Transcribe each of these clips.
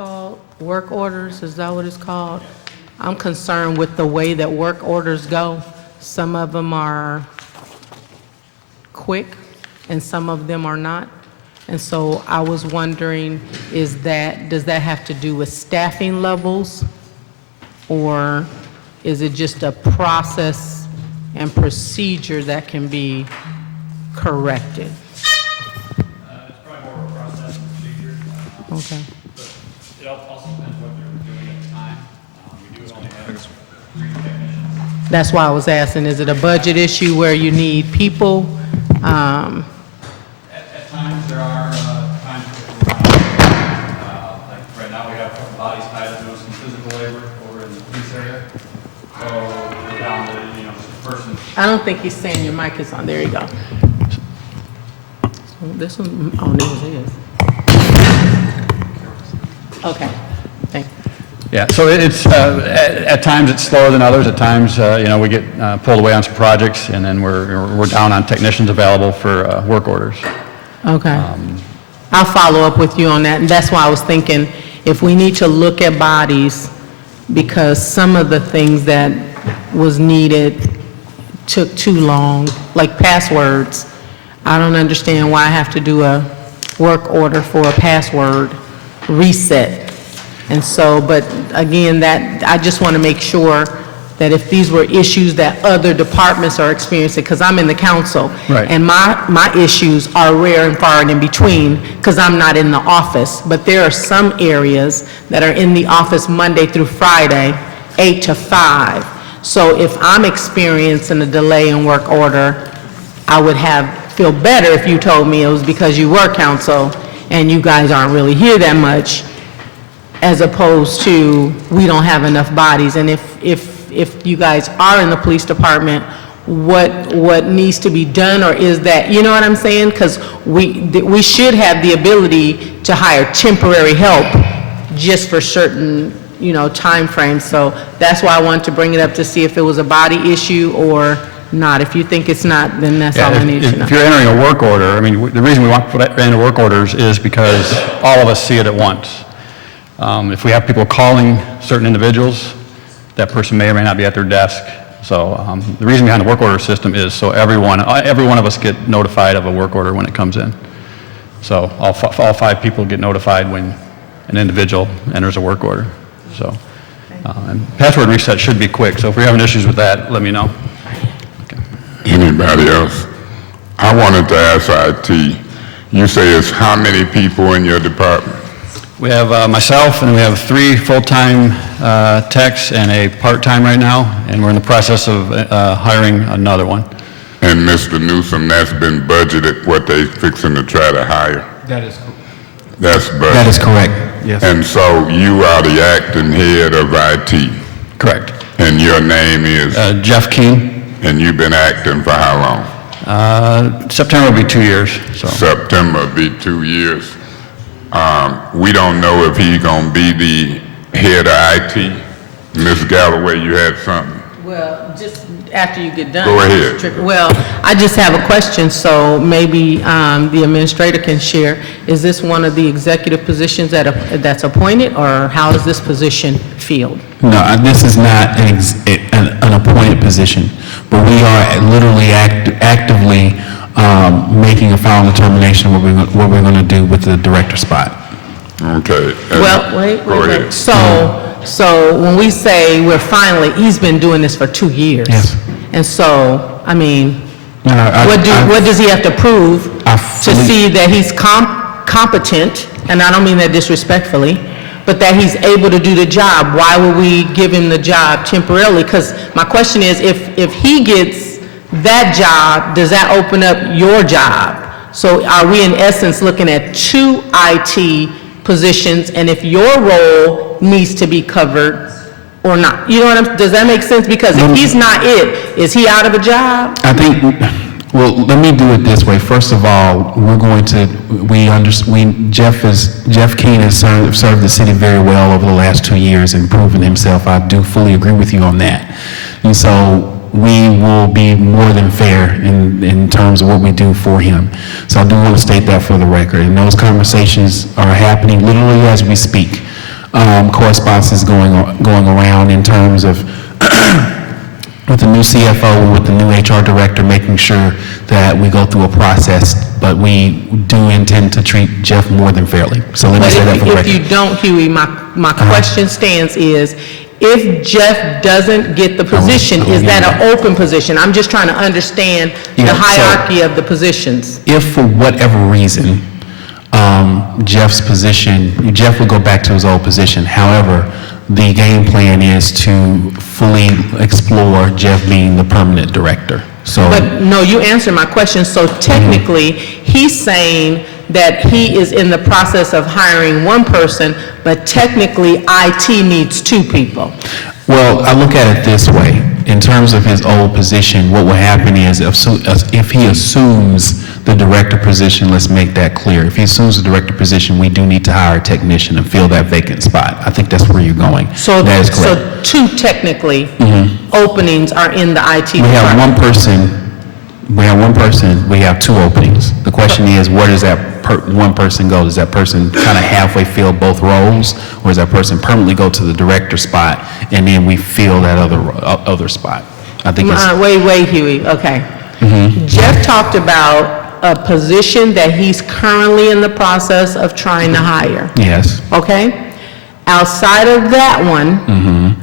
called? Work orders, is that what it's called? I'm concerned with the way that work orders go. Some of them are quick and some of them are not. And so I was wondering, does that have to do with staffing levels? Or is it just a process and procedure that can be corrected? It's probably more of a process and procedure. Okay. But it also depends what they're doing at the time. We do only have 3 technicians. That's why I was asking, is it a budget issue where you need people? At times, there are times where we're like right now, we have a couple bodies tied up doing some physical labor over in the police area. So we're down to, just a person. I don't think he's saying your mic is on. There you go. So this one, oh, this is. Okay, thank you. Yeah, so it's, at times it's slower than others. At times, we get pulled away on some projects, and then we're down on technicians available for work orders. Okay. I'll follow up with you on that, and that's why I was thinking, if we need to look at bodies, because some of the things that was needed took too long, like passwords. I don't understand why I have to do a work order for a password reset. And so, but again, I just want to make sure that if these were issues that other departments are experiencing, because I'm in the council. Right. And my issues are rare and far and in between, because I'm not in the office. But there are some areas that are in the office Monday through Friday, 8 to 5. So if I'm experiencing a delay in work order, I would feel better if you told me it was because you were council and you guys aren't really here that much, as opposed to we don't have enough bodies. And if you guys are in the police department, what needs to be done, or is that, you know what I'm saying? Because we should have the ability to hire temporary help just for certain, time frames. So that's why I wanted to bring it up to see if it was a body issue or not. If you think it's not, then that's all I need to know. If you're entering a work order, the reason we want to put in work orders is because all of us see it at once. If we have people calling certain individuals, that person may or may not be at their desk. So the reason behind the work order system is so every one of us get notified of a work order when it comes in. So all 5 people get notified when an individual enters a work order. So and password reset should be quick. So if we're having issues with that, let me know. Okay. Anybody else? I wanted to ask IT, you say it's how many people in your department? We have myself, and we have 3 full-time techs and a part-time right now, and we're in the process of hiring another one. And Mr. Newsom, that's been budgeted, what they fixing to try to hire? That is correct. That's budgeted? That is correct, yes. And so you are the acting head of IT? Correct. And your name is? Jeff Keene. And you've been acting for how long? September will be 2 years. So. September will be 2 years. We don't know if he's going to be the head of IT. Ms. Galloway, you had something? Well, just after you get done. Go ahead. Well, I just have a question, so maybe the administrator can share. Is this one of the executive positions that's appointed, or how is this position filled? No, this is not an appointed position, but we are literally actively making a final determination of what we're going to do with the director spot. Okay. Well, wait. Go ahead. So when we say he's been doing this for 2 years. Yes. And so, No, what does he have to prove to fully- see that he's competent, and I don't mean that disrespectfully, but that he's able to do the job? Why would we give him the job temporarily? Because my question is, if he gets that job, does that open up your job? So are we in essence looking at 2 IT positions, and if your role needs to be covered or not? You know does that make sense? Because if he's not is he out of a job? I think, well, let me do it this way. First of all, Jeff Keene has served the city very well over the last 2 years and proven himself. I do fully agree with you on that. And so we will be more than fair in terms of what we do for him. So I do want to state that for the record. And those conversations are happening literally as we speak. correspondences going around in terms of with the new CFO and with the new HR director, making sure that we go through a process, but we do intend to treat Jeff more than fairly. So let me But say that for the if record. you don't, Huey, my question stands is, if Jeff doesn't get the position, is that an open position? I'm just trying to understand Yeah, the so- hierarchy of the positions. If for whatever reason, Jeff will go back to his old position. However, the game plan is to fully explore Jeff being the permanent director. So, But no, you answered my question. So technically, he's saying that he is in the process of hiring one person, but technically IT needs two people. well, I look at it this way. In terms of his old position, what will happen is if he assumes the director position, let's make that clear. If he assumes the director position, we do need to hire a technician and fill that vacant spot. I think that's where you're going. So, That is correct. so two technically openings are in the IT We have department. one person, we have two openings. The question is, where does that one person go? Does that person kind of halfway fill both roles? Or does that person permanently go to the director spot and then we fill that other spot? I think it's, Wait, Huey, okay. Jeff talked about a position that he's currently in the process of trying to hire, yes. okay? Outside of that one,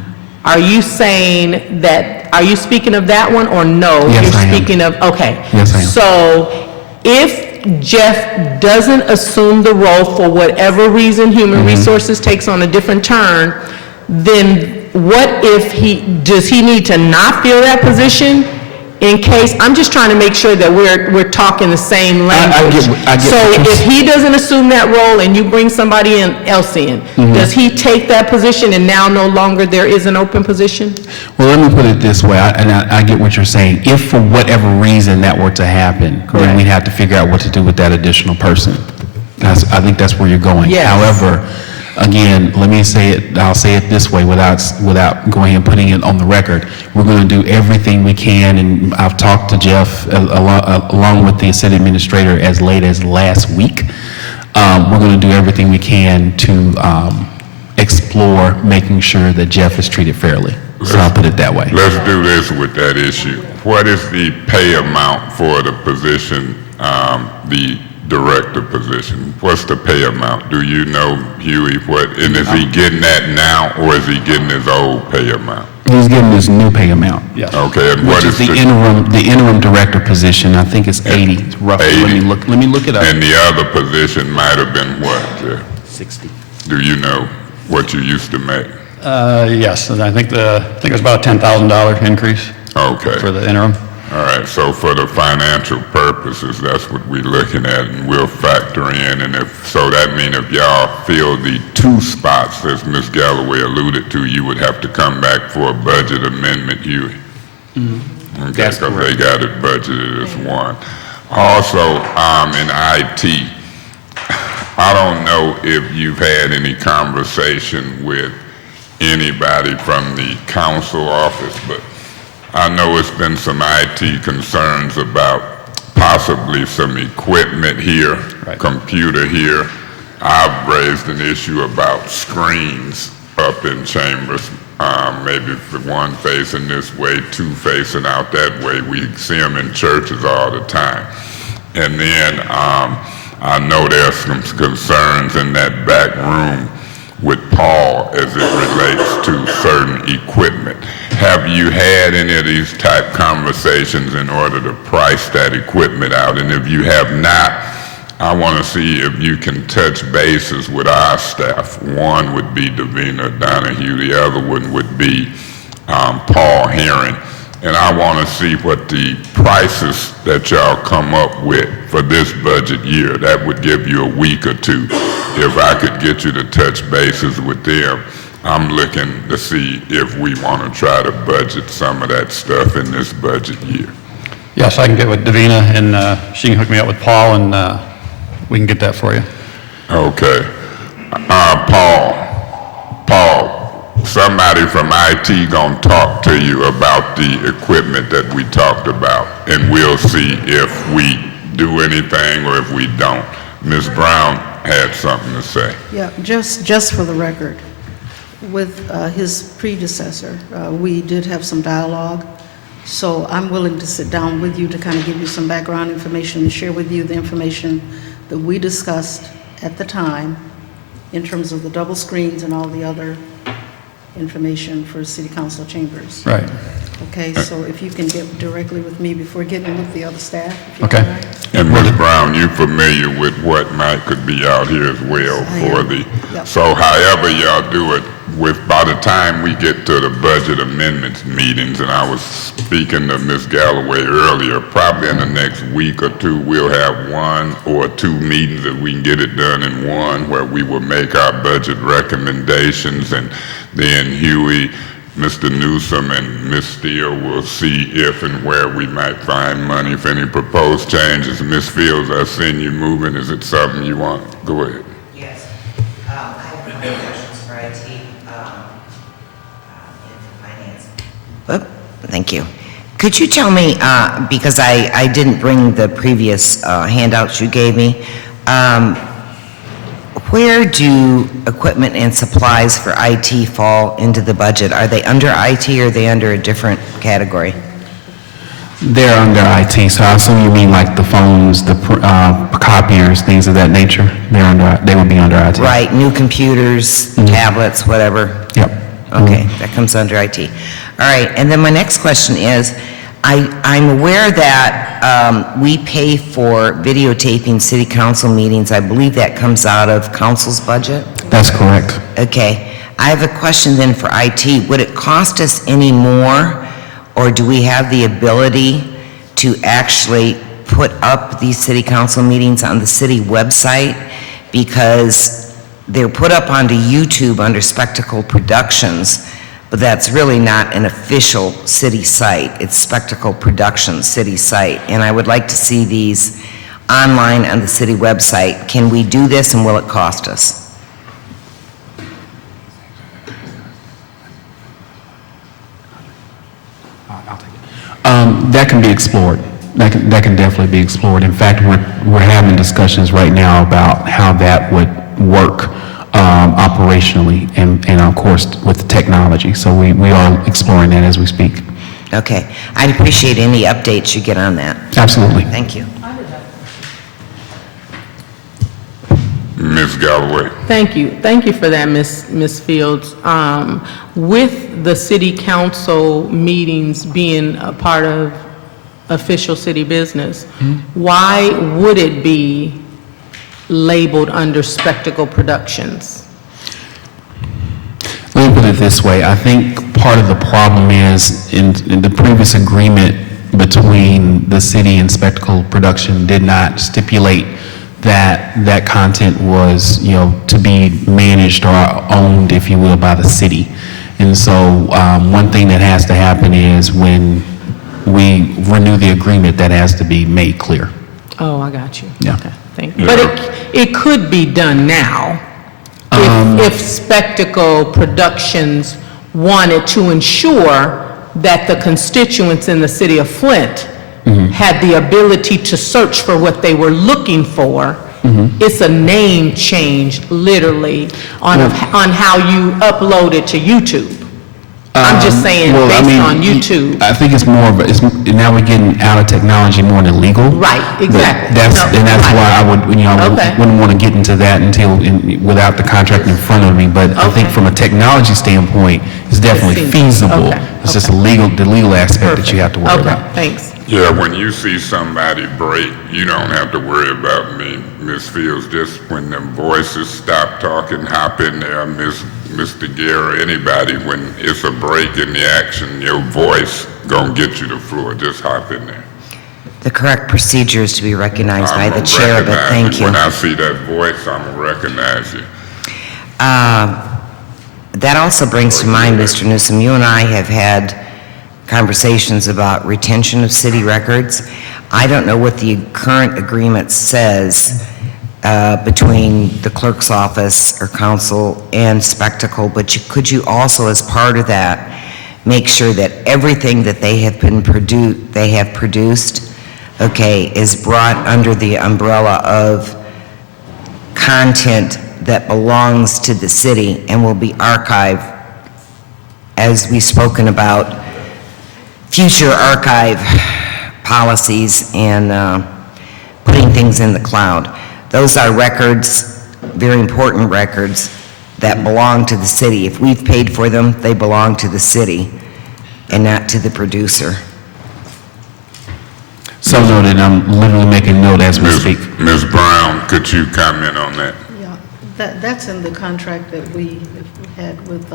are you saying that, are you speaking of that one or no? Yes, I am. You're speaking of, okay. Yes, I am. So if Jeff doesn't assume the role for whatever reason, human resources takes on a different turn, then what if does he need to not fill that position in case, I'm just trying to make sure that we're talking the same language. I get So what you're if he doesn't assume that role and you bring somebody else in, does he take that position and now no longer there is an open position? Well, let me put it this way, I get what you're saying. If for whatever reason that were to happen, then Correct. we'd have to figure out what to do with that additional person. I think that's where you're going. Yes. However, again, I'll say it this way without going ahead and putting it on the record. We're going to do everything we can, and I've talked to Jeff along with the city administrator as late as last week. We're going to do everything we can to explore making sure that Jeff is treated fairly. So I'll put it that way. Let's do this with that issue. What is the pay amount for the position, the director position? What's the pay amount? Do you know, Huey, and is he getting that now, or is he getting his old pay amount? He's getting his new pay amount. Yes. Okay, and Which what is is the interim director position. I think it's 80 roughly. 80. Let me look it up. And the other position might have been what, Jeff? 60. Do you know what you used to make? Yes, and I think it was about a $10,000 increase Okay. for the interim. All right, so for the financial purposes, that's what we're looking at, and we'll factor in, and that mean if y'all fill the two spots, as Ms. Galloway alluded to, you would have to come back for a budget amendment, Huey. Okay, That's because they correct. got it budgeted as one. Also, in IT, I don't know if you've had any conversation with anybody from the council office, but I know it's been some IT concerns about possibly some equipment here, Right. computer here. I've raised an issue about screens up in chambers, maybe one facing this way, two facing out that way. We see them in churches all the time. And then I know there's some concerns in that back room with Paul as it relates to certain equipment. Have you had any of these type conversations in order to price that equipment out? And if you have not, I want to see if you can touch bases with our staff. One would be Davina Donahue, the other one would be Paul Herring. And I want to see what the prices that y'all come up with for this budget year. That would give you a week or two. If I could get you to touch bases with them, I'm looking to see if we want to try to budget some of that stuff in this budget year. Yes, I can get with Davina, and she can hook me up with Paul, and we can get that for you. Okay. Paul, somebody from IT gonna talk to you about the equipment that we talked about, and we'll see if we do anything or if we don't. Ms. Brown had something to say. Yeah, just for the record, With his predecessor, we did have some dialogue, so I'm willing to sit down with you to kind of give you some background information and share with you the information that we discussed at the time in terms of the double screens and all the other information for city council chambers. Right. Okay, so if you can get directly with me before getting with the other staff. if you Okay. don't mind. And Ms. Brown, you familiar with what could be out here as well I for am. the, Yep. so however y'all do it, by the time we get to the budget amendments meetings, and I was speaking to Ms. Galloway earlier, probably in the next week or two, we'll have 1 or 2 meetings that we can get it done in one, where we will make our budget recommendations, and then Huey, Mr. Newsom, and Ms. Steele will see if and where we might find money for any proposed changes. Ms. Fields, I've seen you moving. Is it something you want? Go ahead. Yes. I have a couple of questions for IT and for finance. Oop, thank you. Could you tell me, because I didn't bring the previous handouts you gave me, where do equipment and supplies for IT fall into the budget? Are they under IT or are they under a different category? They're under IT, so I assume you mean like the phones, the copiers, things of that nature? They would be under IT. Right, new computers, tablets, whatever. Yep. Okay, that comes under IT. All right, and then my next question is, I'm aware that we pay for videotaping city council meetings. I believe that comes out of council's budget? That's correct. Okay. I have a question then for IT. Would it cost us any more, or do we have the ability to actually put up these city council meetings on the city website? Because they're put up onto YouTube under Spectacle Productions, but that's really not an official city site. It's Spectacle Productions city site, and I would like to see these online on the city website. Can we do this, and will it cost us? That can be explored. That can definitely be explored. In fact, we're having discussions right now about how that would work operationally and of course with the technology. So we are exploring that as we speak. Okay. I'd appreciate any updates you get on that. Absolutely. Thank you. Ms. Galloway. Thank you. Thank you for that, Ms. Fields. With the city council meetings being a part of official city business, why would it be labeled under Spectacle Productions? Let me put it this way. I think part of the problem is in the previous agreement between the city and Spectacle Production did not stipulate that content was, to be managed or owned, if you will, by the city. And so one thing that has to happen is when we renew the agreement, that has to be made clear. Oh, I got you. Yeah. Okay, thank you. But it could be done now if Spectacle Productions wanted to ensure that the constituents in the city of Flint had the ability to search for what they were looking for. It's a name change, literally, on how you upload it to YouTube. I'm just saying, based on YouTube. I think it's more of now we're getting out of technology more than legal. Right, exactly. That's Right. why I would, Okay. wouldn't want to get into that without the contract in front of me. But I think Okay. from a technology standpoint, it's definitely seems- feasible. okay, It's just okay. the legal aspect that you have to worry about. Okay, thanks. Yeah, when you see somebody break, you don't have to worry about me, Ms. Fields. Just when them voices stop talking, hop in there, Mr. Guerra, anybody. When it's a break in the action, your voice gonna get you the floor. Just hop in there. The correct procedure is to be recognized by I'm the gonna chair of it. recognize Thank you. When I see that voice, I'm gonna recognize you. That also brings to mind, Mr. Newsom, you and I have had conversations about retention of city records. I don't know what the current agreement says between the clerk's office or council and Spectacle, but could you also, as part of that, make sure that everything that they have produced, okay, is brought under the umbrella of content that belongs to the city and will be archived, as we've spoken about future archive policies and putting things in the cloud. Those are records, very important records, that belong to the city. If we've paid for them, they belong to the city and not to the producer. So noted, I'm literally making note as we speak. Ms. Brown, could you comment on that? Yeah, that's in the contract that we had with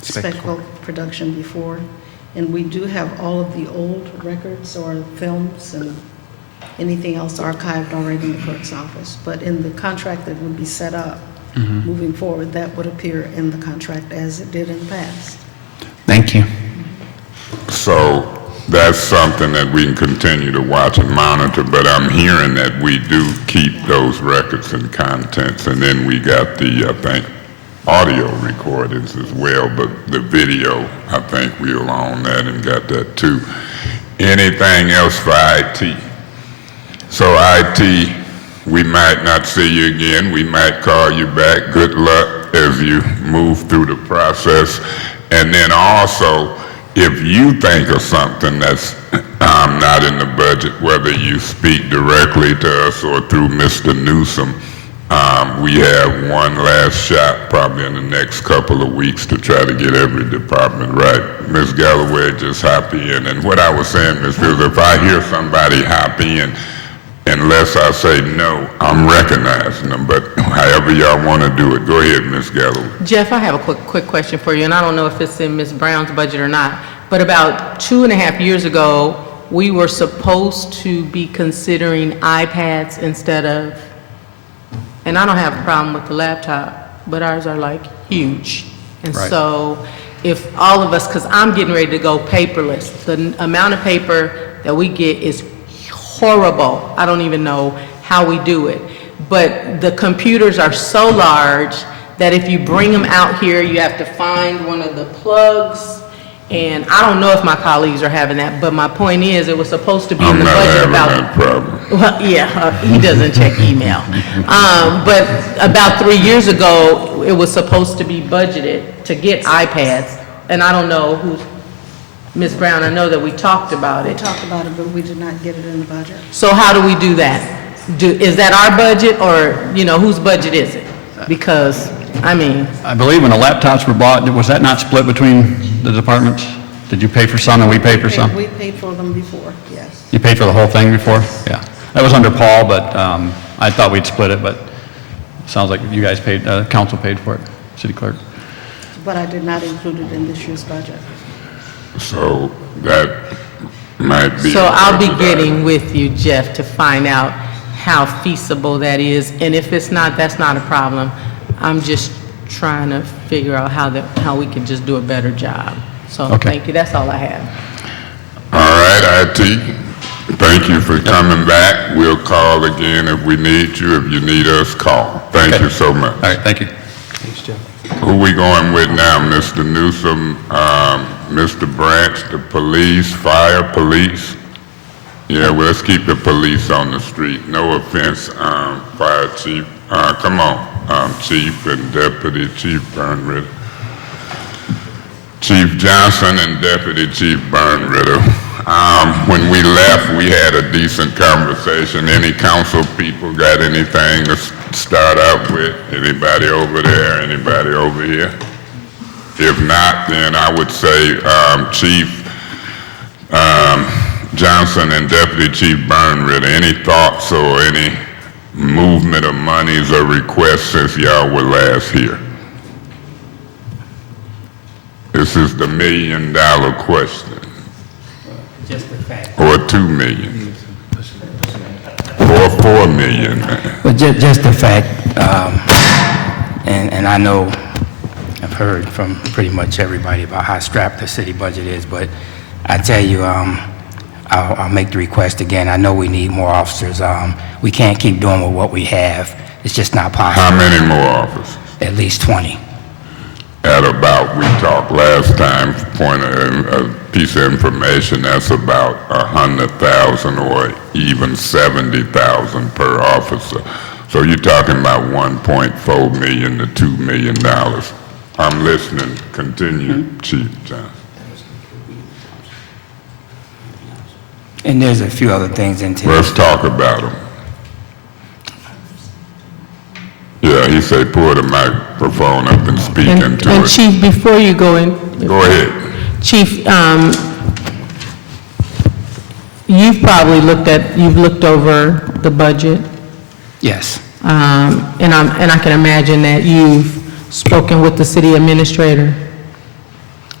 Spectral Production before. And we do have all of the old records or films and anything else archived already in the clerk's office. But in the contract that would be set up moving forward, that would appear in the contract as it did in the past. Thank you. So that's something that we can continue to watch and monitor, but I'm hearing that we do keep those records and contents, and then we got the, I think, audio recordings as well, but the video, I think we'll own that and got that too. Anything else for IT? So IT, we might not see you again. We might call you back. Good luck as you move through the process. And then also, if you think of something that's not in the budget, whether you speak directly to us or through Mr. Newsom, we have one last shot probably in the next couple of weeks to try to get every department right. Ms. Galloway, just hop in. And what I was saying, Ms. Fields, if I hear somebody hop in, unless I say no, I'm recognizing them, but however y'all want to do it. Go ahead, Ms. Galloway. Jeff, I have a quick question for you, and I don't know if it's in Ms. Brown's budget or not, but about 2.5 years ago, we were supposed to be considering iPads instead of, and I don't have a problem with the laptop, but ours are like huge. And Right. so if all of us, because I'm getting ready to go paperless, the amount of paper that we get is horrible. I don't even know how we do it. But the computers are so large that if you bring them out here, you have to find one of the plugs. And I don't know if my colleagues are having that, but my point is, it was supposed to be in I'm the not budget having about. that problem. Well, yeah, he doesn't check email. But about 3 years ago, it was supposed to be budgeted to get iPads. And I don't know who's, Ms. Brown, I know that we talked about We it. talked about it, but we did not get it in the budget. So how do we do that? Is that our budget, or, whose budget is it? Because, I mean, I believe when the laptops were bought, was that not split between the departments? Did you pay for some and we paid for some? We paid for them before, yes. You paid for the whole thing before? Yeah. That was under Paul, but I thought we'd split it, but it sounds like you guys paid, council paid for it, city clerk. But I did not include it in this year's budget. So that might be. so I'll be a budget getting item. with you, Jeff, to find out how feasible that is. And if it's not, that's not a problem. I'm just trying to figure out how we can just do a better job. So, Okay. thank you, that's all I have. All right, IT, thank you for coming back. We'll call again if we need you. If you need us, call. Thank Okay. you so much. All right, thank you. Who we going with now? Mr. Newsom, Mr. Branch, the police, fire, police? Yeah, well, let's keep the police on the street. No offense, Fire Chief. Come on, Chief and Deputy Chief Burnritter. Chief Johnson and Deputy Chief Burnritter. When we left, we had a decent conversation. Any council people got anything to start out with? Anybody over there, anybody over here? If not, then I would say Chief Johnson and Deputy Chief Burnritter, any thoughts or any movement of monies or requests since y'all were last here? This is the $1 million question. Just a fact. Or 2 million. Or 4 million. Well, just the fact, and I know, I've heard from pretty much everybody about how strapped the city budget is, but I tell you, I'll make the request again. I know we need more officers. We can't keep doing with what we have. It's just not How possible. many more officers? At least 20. At about, we talked last time, point of a piece of information, that's about 100,000 or even 70,000 per officer. So you're talking about $1.4 million to $2 million. I'm listening. Continue, Chief Johnson. And there's a few other things into Let's this. talk about them. Yeah, he said pull the microphone up and speak into And it. Chief, before you go in, Go ahead. Chief, you've probably you've looked over the budget, Yes. and I can imagine that you've spoken with the city administrator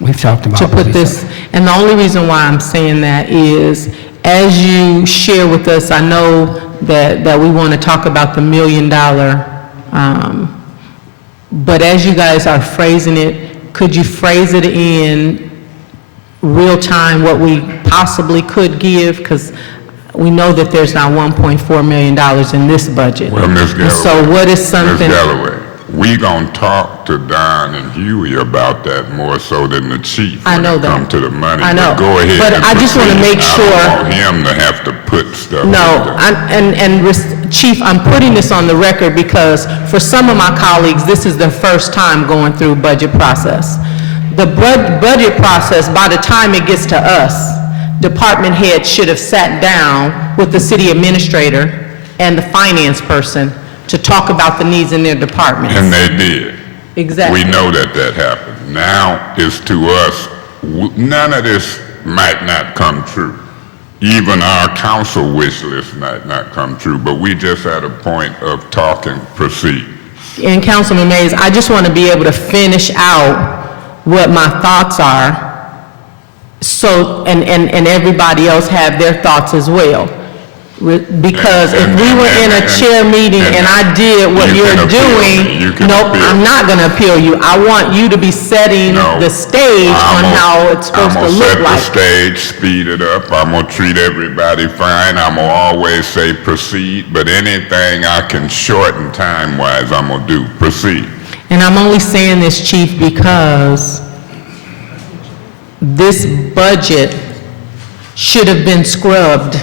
We've talked about to put this, and the only reason why I'm saying that is, as you share with us, I know that we want to talk about the $1 million, but as you guys are phrasing it, could you phrase it in real time what we possibly could give? Because we know that there's not $1.4 million in this budget. Well, Ms. And Galloway. so what is Ms. something? Galloway, we gonna talk to Don and Huey about that more so than the chief. I know when it that. come to the money. I know. But go ahead. But and I just wanna proceed. make sure- I don't want him to have to put stuff. No, in there. Chief, I'm putting this on the record because for some of my colleagues, this is their first time going through budget process. The budget process, by the time it gets to us, department heads should have sat down with the city administrator and the finance person to talk about the needs in their departments. And they did. Exactly. We know that happened. Now it's to us, none of this might not come true. Even our council wish list might not come true, but we just at a point of talking, proceed. And Councilman Mays, I just want to be able to finish out what my thoughts are, so, and everybody else have their thoughts as well. Because if we were in a chair meeting and I did what You you're can appeal. doing, You can nope, appeal. I'm not going to appeal you. I want you to be setting No. the stage on how it's supposed to I'm look gonna like. set the stage, speed it up, I'm gonna treat everybody fine, I'm gonna always say proceed, but anything I can shorten time-wise, I'm gonna do, proceed. And I'm only saying this, Chief, because this budget should have been scrubbed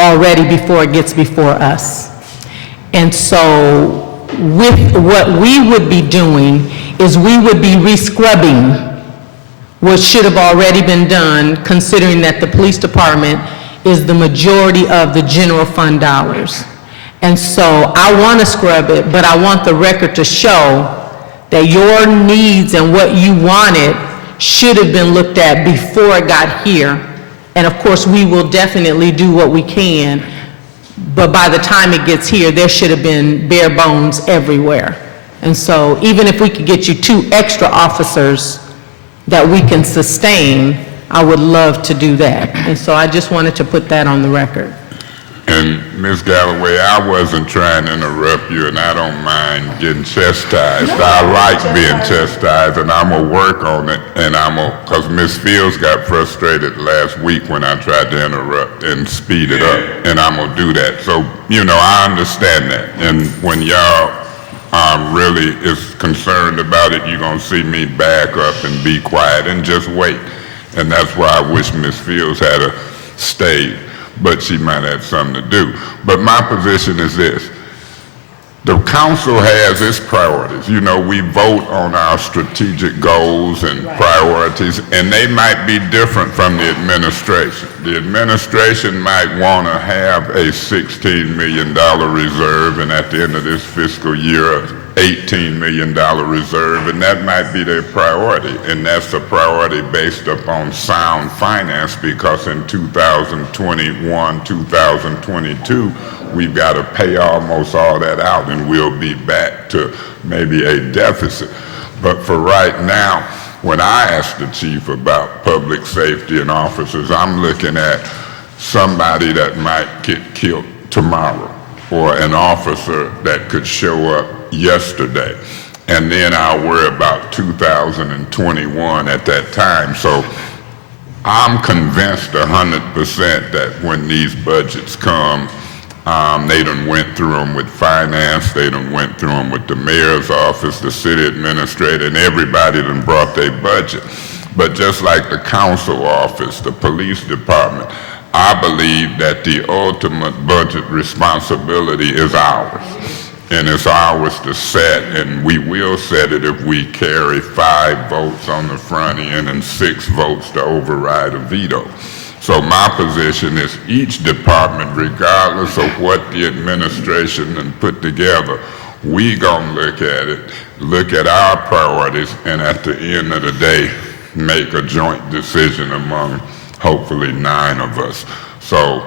already before it gets before us. And so with what we would be doing is we would be re-scrubbing what should have already been done, considering that the police department is the majority of the general fund dollars. And so I want to scrub it, but I want the record to show that your needs and what you wanted should have been looked at before it got here. And of course, we will definitely do what we can, but by the time it gets here, there should have been bare bones everywhere. And so even if we could get you 2 extra officers that we can sustain, I would love to do that. And so I just wanted to put that on the record. And Ms. Galloway, I wasn't trying to interrupt you, and I don't mind getting chastised. I like being chastised, and I'm gonna work on it, and because Ms. Fields got frustrated last week when I tried to interrupt and speed it up, and I'm gonna do that. So, I understand that, and when y'all really is concerned about it, you're gonna see me back up and be quiet and just wait. And that's why I wish Ms. Fields had stayed, but she might have something to do. But my position is this. The council has its priorities. We vote on our strategic goals and priorities, and they might be different from the administration. The administration might want to have a $16 million reserve, and at the end of this fiscal year, $18 million reserve, and that might be their priority. And that's a priority based upon sound finance, because in 2021, 2022, we've got to pay almost all that out, and we'll be back to maybe a deficit. But for right now, when I asked the chief about public safety and officers, I'm looking at somebody that might get killed tomorrow, or an officer that could show up yesterday. And then I'll worry about 2021 at that time. So I'm convinced 100% that when these budgets come, they done went through them with finance, they done went through them with the mayor's office, the city administrator, and everybody done brought their budget. But just like the council office, the police department, I believe that the ultimate budget responsibility is ours. And it's ours to set, and we will set it if we carry 5 votes on the front end and 6 votes to override a veto. So my position is each department, regardless of what the administration and put together, we gonna look at it, look at our priorities, and at the end of the day, make a joint decision among hopefully 9 of us. So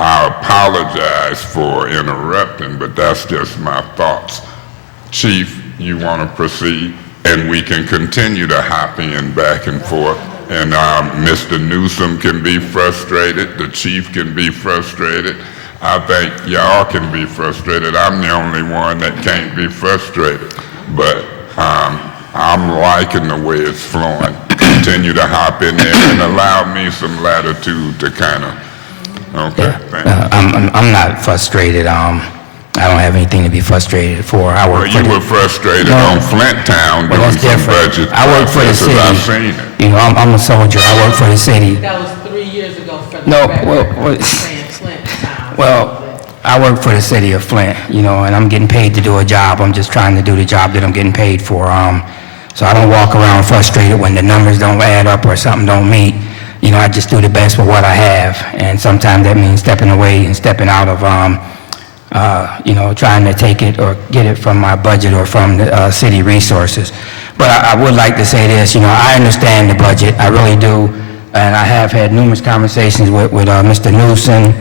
I apologize for interrupting, but that's just my thoughts. Chief, you want to proceed? And we can continue to hop in back and forth. And Mr. Newsom can be frustrated. The chief can be frustrated. I think y'all can be frustrated. I'm the only one that can't be frustrated. But I'm liking the way it's flowing. Continue to hop in there and allow me some latitude to kind of. Okay, thank you. I'm not frustrated. I don't have anything to be frustrated for. I work Well, you were frustrated on Flint Town Well, doing that's some different. budget I work for the processes. city. I've seen it. You know, I'm a soldier. I work for the city. That was 3 years ago for the No, record. well, Saying Flint Town. Well, I work for the city of Flint, you know, and I'm getting paid to do a job. I'm just trying to do the job that I'm getting paid for. So I don't walk around frustrated when the numbers don't add up or something don't meet. You know, I just do the best with what I have, and sometimes that means stepping away and stepping out of, you know, trying to take it or get it from my budget or from the city resources. But I would like to say this, you know, I understand the budget, I really do, and I have had numerous conversations with Mr. Newsom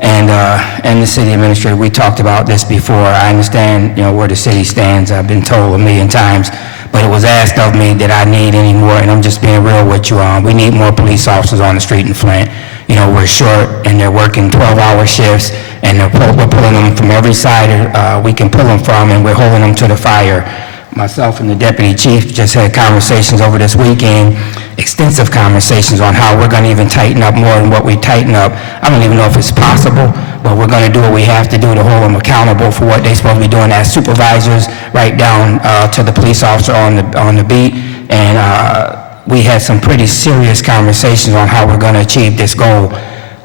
and the city administrator. We talked about this before. I understand, you know, where the city stands. I've been told a million times. But it was asked of me that I need any more, and I'm just being real with you. We need more police officers on the street in Flint. You know, we're short, and they're working 12-hour shifts, and we're pulling them from every side we can pull them from, and we're holding them to the fire. Myself and the deputy chief just had conversations over this weekend, extensive conversations on how we're going to even tighten up more than what we tighten up. I don't even know if it's possible, but we're going to do what we have to do to hold them accountable for what they're supposed to be doing as supervisors, right down to the police officer on the beat. And we had some pretty serious conversations on how we're going to achieve this goal.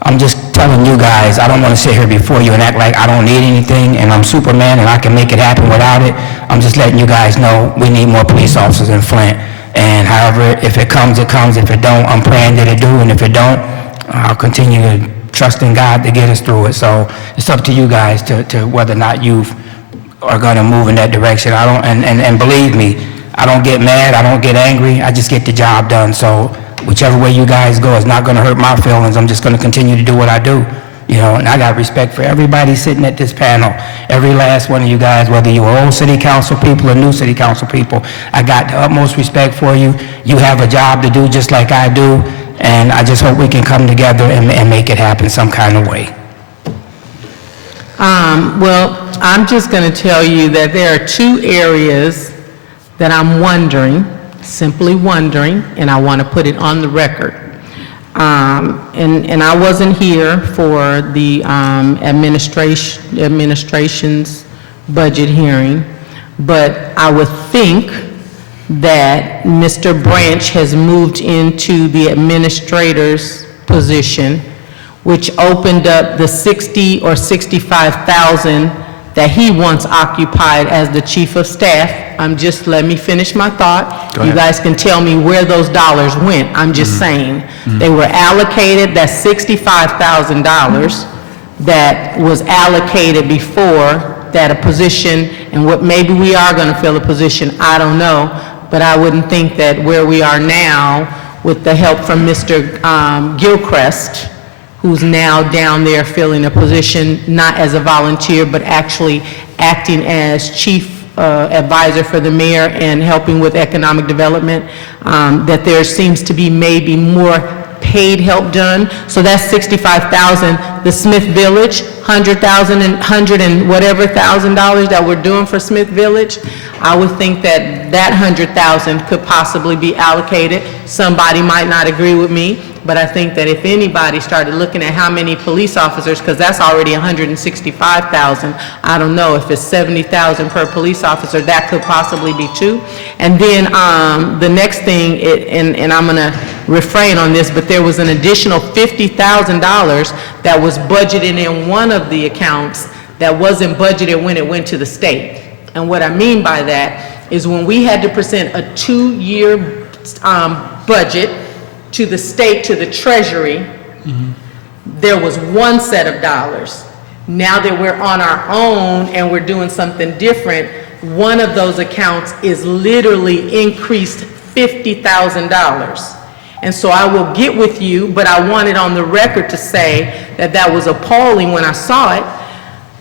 I'm just telling you guys, I don't want to sit here before you and act like I don't need anything and I'm Superman and I can make it happen without it. I'm just letting you guys know we need more police officers in Flint. And however, if it comes, it comes. If it don't, I'm praying that it do. And if it don't, I'll continue to trust in God to get us through it. So it's up to you guys to whether or not you are going to move in that direction. I don't, and believe me, I don't get mad, I don't get angry, I just get the job done. So whichever way you guys go, it's not going to hurt my feelings. I'm just going to continue to do what I do. You know, and I got respect for everybody sitting at this panel, every last one of you guys, whether you are old city council people or new city council people. I got the utmost respect for you. You have a job to do just like I do, and I just hope we can come together and make it happen some kind of way. Well, I'm just going to tell you that there are 2 areas that I'm wondering, simply wondering, and I want to put it on the record. And I wasn't here for the administration's budget hearing, but I would think that Mr. Branch has moved into the administrator's position, which opened up the 60 or 65,000 that he once occupied as the chief of staff. Let me finish my thought. You guys can tell me where those dollars went. I'm just saying. They were allocated, that $65,000 that was allocated before that a position, and what maybe we are gonna fill a position, I don't know, but I wouldn't think that where we are now, with the help from Mr. Gilchrist, who's now down there filling a position, not as a volunteer, but actually acting as chief advisor for the mayor and helping with economic development, that there seems to be maybe more paid help done. So that's 65,000. The Smith Village, 100,000 and whatever $1,000 that we're doing for Smith Village, I would think that that 100,000 could possibly be allocated. Somebody might not agree with me, but I think that if anybody started looking at how many police officers, because that's already 165,000, I don't know, if it's 70,000 per police officer, that could possibly be 2. And then the next thing, and I'm gonna refrain on this, but there was an additional $50,000 that was budgeted in one of the accounts that wasn't budgeted when it went to the state. And what I mean by that is when we had to present a 2-year budget to the state, to the treasury, there was one set of dollars. Now that we're on our own and we're doing something different, one of those accounts is literally increased $50,000. And so I will get with you, but I want it on the record to say that that was appalling when I saw it.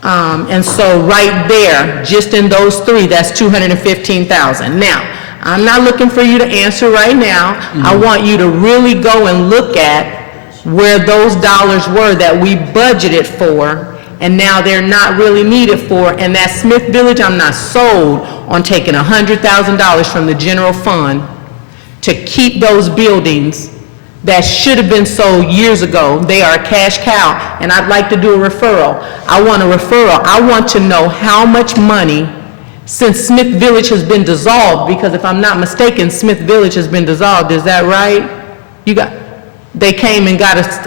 And so right there, just in those three, that's $215,000. Now, I'm not looking for you to answer right now. I want you to really go and look at where those dollars were that we budgeted for, and now they're not really needed for. And that Smith Village, I'm not sold on taking $100,000 from the general fund to keep those buildings that should have been sold years ago. They are a cash cow, and I'd like to do a referral. I want a referral. I want to know how much money, since Smith Village has been dissolved, because if I'm not mistaken, Smith Village has been dissolved, is that right? They came and got us,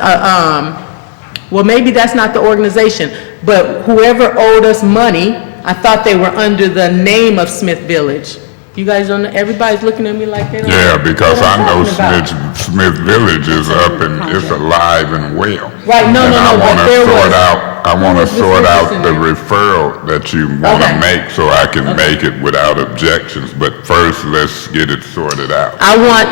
well, maybe that's not the organization, but whoever owed us money, I thought they were under the name of Smith Village. You guys don't know, everybody's looking at me like they don't know. Yeah, because what I I'm know talking about. Smith Village is up and it's alive and well. Right, no, but there was. I want to sort out in the there. referral that you want to Okay. make so I can make it without objections. But first, let's get it sorted out. I want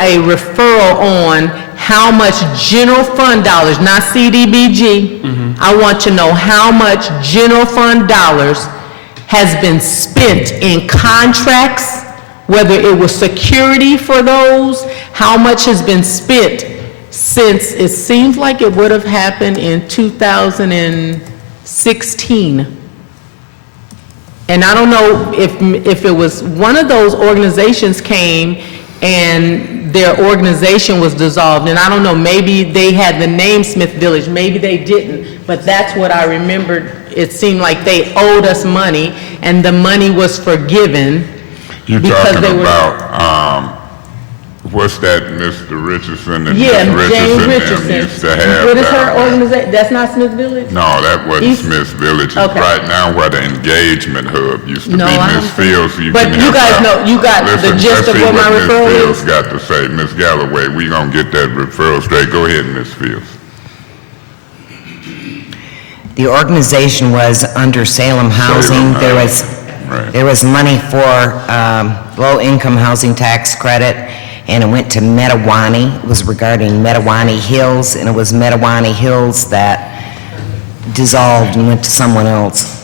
a referral on how much general fund dollars, not CDBG. I want to know how much general fund dollars has been spent in contracts, whether it was security for those, how much has been spent since it seems like it would have happened in 2016. And I don't know if it was one of those organizations came and their organization was dissolved, and I don't know, maybe they had the name Smith Village, maybe they didn't, but that's what I remembered. It seemed like they owed us money, and the money was forgiven. You're because they talking were- about, what's that, Mr. Richardson and Yeah, Ms. James Richardson them used to have What is her down there. organization? That's not Smith Village? No, that wasn't East- Smith Village. It's Okay. right now where the engagement hub used to be. No, I Ms. don't Fields, you But can you help guys out. know- you got the Listen, gist let's of see what my referral Ms. is? Fields got to say. Ms. Galloway, we gonna get that referral straight. Go ahead, Ms. Fields. The organization was under Salem Housing. There was, Right. there was money for low-income housing tax credit, and it went to Metawani. It was regarding Metawani Hills, and it was Metawani Hills that dissolved and went to someone else.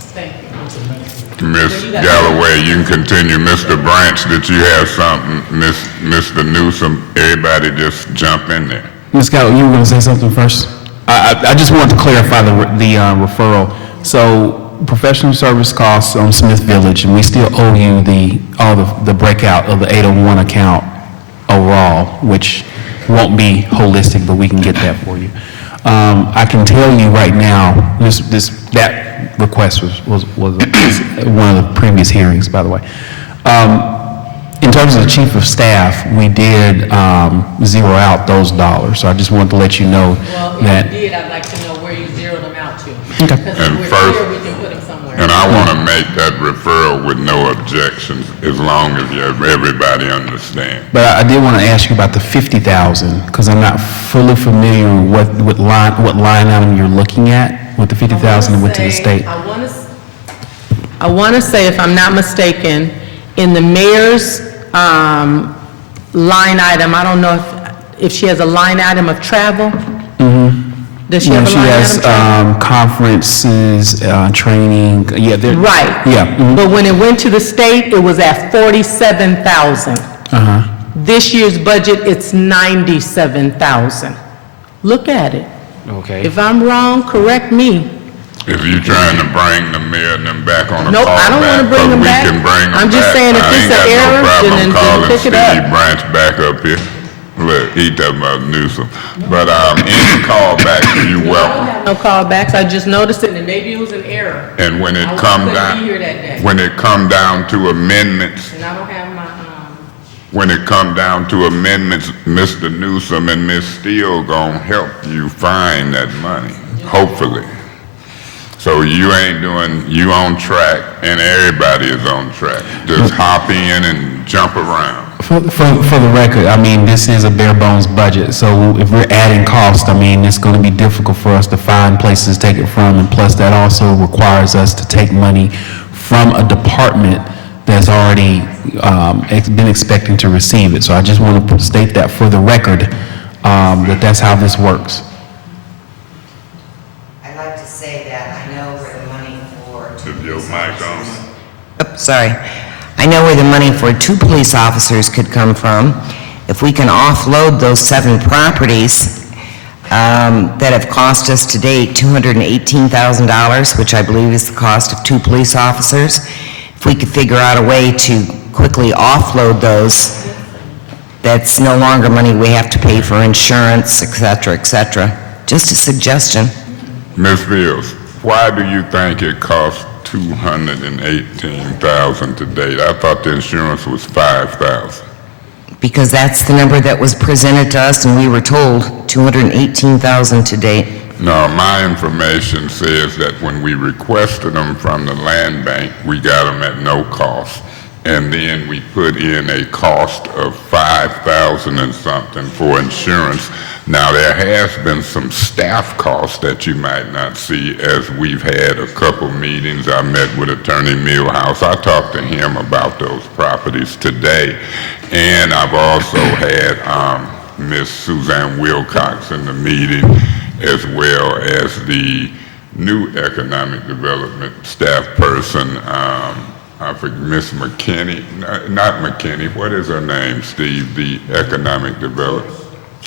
Ms. Galloway, you can continue. Mr. Branch, did you have something? Mr. Newsom, everybody just jump in there. Ms. Gallo, you were going to say something first? I just wanted to clarify the referral. So professional service costs on Smith Village, and we still owe you all the breakout of the 801 account overall, which won't be holistic, but we can get that for you. I can tell you right now, that request was one of the previous hearings, by the way. In terms of the chief of staff, we did zero out those dollars, so I just wanted to let you know Well, that. if you did, I'd like to know where you zeroed them out to. Okay. Because And if we're first- here, we can put them somewhere. And I want to make that referral with no objections, as long as everybody understands. But I did want to ask you about the 50,000, because I'm not fully familiar with what line item you're looking at with the 50,000 that went to the state. I want to say, if I'm not mistaken, in the mayor's line item, I don't know if she has a line item of travel? Does she have a She line item has of travel? conferences, training, yeah. Right. Yeah. But when it went to the state, it was at 47,000. This year's budget, it's 97,000. Look at it. Okay. If I'm wrong, correct me. If you're trying to bring the mayor and them back on a Nope, call I don't wanna back, bring but them we back. can bring them I'm just back. saying if it's an error, I then ain't got no problem pick it calling up. Steve Branch back up here. Look, he talking about Newsom. But any call back, you welcome. No callbacks, I just noticed it, and maybe it was an error. And when it I come couldn't down, be here that day. when it come down to amendments, And I don't have my, when it come down to amendments, Mr. Newsom and Ms. Steele gonna help you find that money, hopefully. So you on track, and everybody is on track. Just hop in and jump around. For the record, I mean, this is a bare bones budget, so if we're adding cost, I mean, it's going to be difficult for us to find places to take it from, and plus that also requires us to take money from a department that's already been expecting to receive it. So I just want to state that for the record, that's how this works. I'd like to say that I know where the money for... If your mic on. Oops, sorry. I know where the money for 2 police officers could come from. If we can offload those 7 properties that have cost us to date $218,000, which I believe is the cost of 2 police officers, if we could figure out a way to quickly offload those, that's no longer money we have to pay for insurance, et cetera, et cetera. Just a suggestion. Ms. Fields, why do you think it cost $218,000 to date? I thought the insurance was $5,000. Because that's the number that was presented to us, and we were told $218,000 to date. No, my information says that when we requested them from the land bank, we got them at no cost. And then we put in a cost of $5,000 and something for insurance. Now, there has been some staff costs that you might not see, as we've had a couple meetings. I met with Attorney Millhouse. I talked to him about those properties today. And I've also had Miss Suzanne Wilcox in the meeting, as well as the new economic development staff person, I forget, Miss McKinney, not McKinney, what is her name, Steve, the economic development?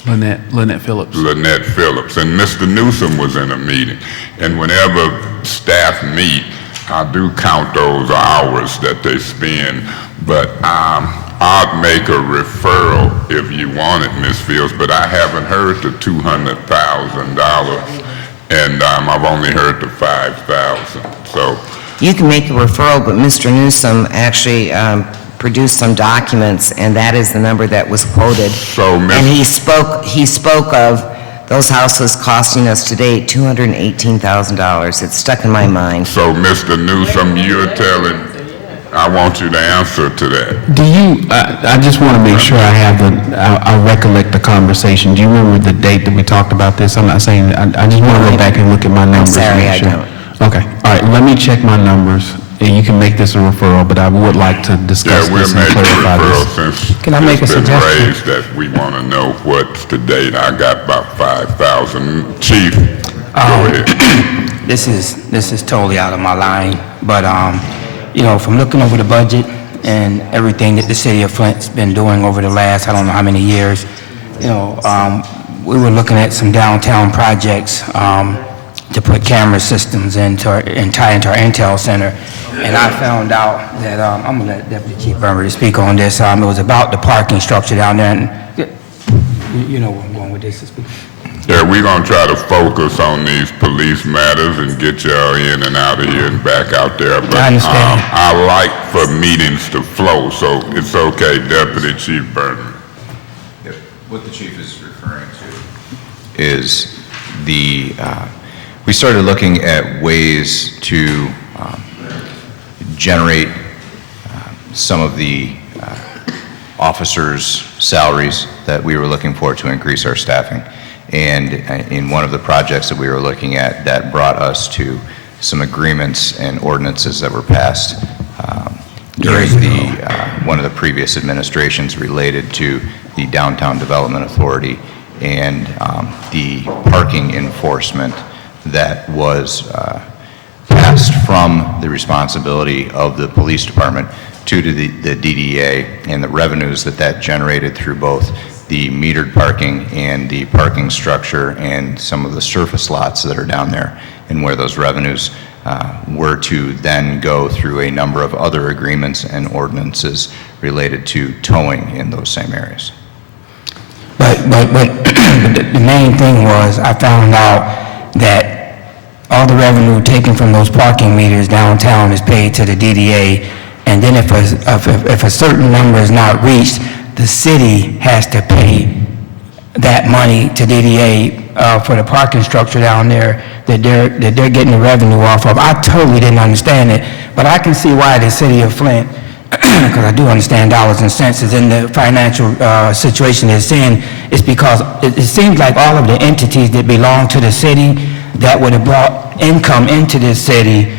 Lynette Phillips. Lynette Phillips, and Mr. Newsom was in a meeting. And whenever staff meet, I do count those hours that they spend, but I'd make a referral if you want it, Ms. Fields, but I haven't heard the $200,000, and I've only heard the $5,000, so. You can make a referral, but Mr. Newsom actually produced some documents, and that is the number that was quoted. So, And he spoke of those houses costing us to date $218,000. It's stuck in my mind. So, Mr. Newsom, you're telling, I want you to answer to that. Do you, I just want to make sure I recollect the conversation. Do you remember the date that we talked about this? I'm not saying, I just want to go back and look at my numbers. I'm sorry, and make I sure. don't. Okay, all right, let me check my numbers, and you can make this a referral, but I would like to discuss Yeah, we'll this and make a clarify referral this. since Can I make a it's been suggestion? raised that we want to know what's to date. I got about 5,000. Chief, go ahead. This is totally out of my line, but, you know, from looking over the budget and everything that the city of Flint's been doing over the last, I don't know how many years, you know, we were looking at some downtown projects, to put camera systems and tie into our intel center. And I found out that, I'm gonna let Deputy Chief Burmer speak on this. It was about the parking structure down there, and you know where I'm going with this. Yeah, we're going to try to focus on these police matters and get y'all in and out of here and back out there. But I understand. I like for meetings to flow, so it's okay, Deputy Chief Burton. Yep. What the chief is referring to is we started looking at ways to generate some of the officers' salaries that we were looking for to increase our staffing. And in one of the projects that we were looking at, that brought us to some agreements and ordinances that were passed during one of the previous administrations related to the Downtown Development Authority and the parking enforcement that was passed from the responsibility of the police department to the DDA, and the revenues that generated through both the metered parking and the parking structure and some of the surface lots that are down there, and where those revenues were to then go through a number of other agreements and ordinances related to towing in those same areas. But the main thing was, I found out that all the revenue taken from those parking meters downtown is paid to the DDA, and then if a certain number is not reached, the city has to pay that money to DDA for the parking structure down there that they're getting the revenue off of. I totally didn't understand it, but I can see why the city of Flint, because I do understand dollars and cents, is in the financial situation it's in. It's because it seems like all of the entities that belong to the city that would have brought income into this city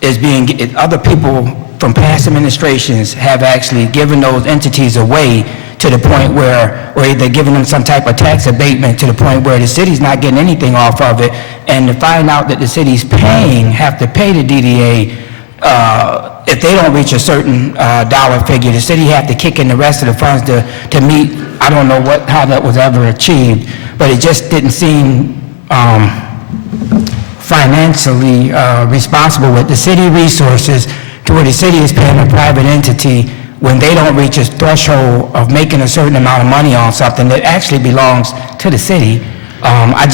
is being, other people from past administrations have actually given those entities away to the point where, or they're giving them some type of tax abatement to the point where the city's not getting anything off of it. And to find out that the city's have to pay the DDA, if they don't reach a certain dollar figure, the city have to kick in the rest of the funds to meet, I don't know how that was ever achieved, but it just didn't seem financially responsible with the city resources to where the city is paying a private entity when they don't reach a threshold of making a certain amount of money on something that actually belongs to the city. I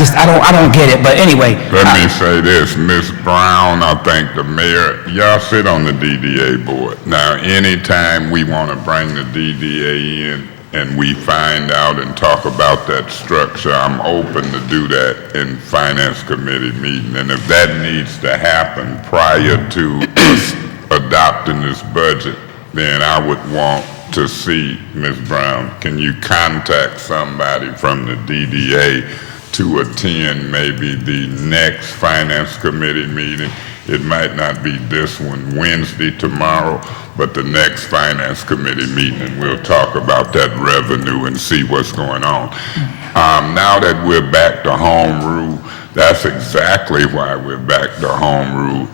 don't get it, but anyway. Let me say this, Ms. Brown, I think the mayor, y'all sit on the DDA board. Now, anytime we want to bring the DDA in and we find out and talk about that structure, I'm open to do that in Finance Committee meeting. And if that needs to happen prior to us adopting this budget, then I would want to see, Ms. Brown, can you contact somebody from the DDA to attend maybe the next Finance Committee meeting? It might not be this one Wednesday, tomorrow, but the next Finance Committee meeting, and we'll talk about that revenue and see what's going on. Now that we're back to home rule, that's exactly why we're back to home rule,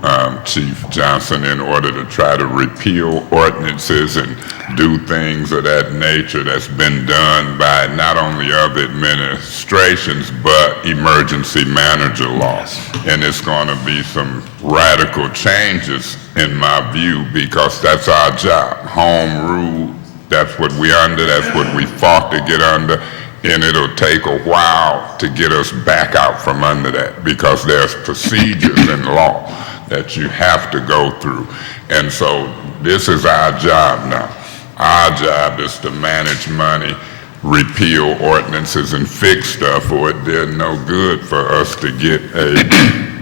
Chief Johnson, in order to try to repeal ordinances and do things of that nature that's been done by not only other administrations, but emergency manager laws. And it's going to be some radical changes, in my view, because that's our job. Home rule, that's what we're under, that's what we fought to get under. And it'll take a while to get us back out from under that because there's procedures in law that you have to go through. And so this is our job now. Our job is to manage money, repeal ordinances, and fix stuff, or they're no good for us to get a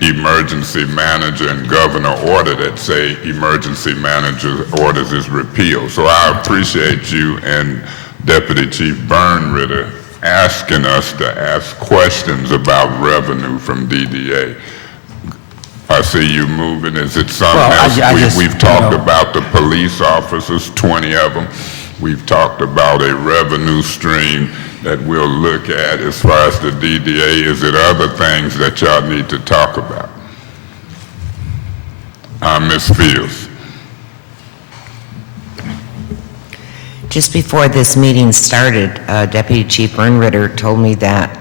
emergency manager and governor order that say emergency manager orders is repealed. So I appreciate you and Deputy Chief Burnritter asking us to ask questions about revenue from DDA. I see you moving. Is it something else? We've talked about the police officers, 20 of them. We've talked about a revenue stream that we'll look at as far as the DDA. Is it other things that y'all need to talk about? Ms. Fields. Just before this meeting started, Deputy Chief Burnritter told me that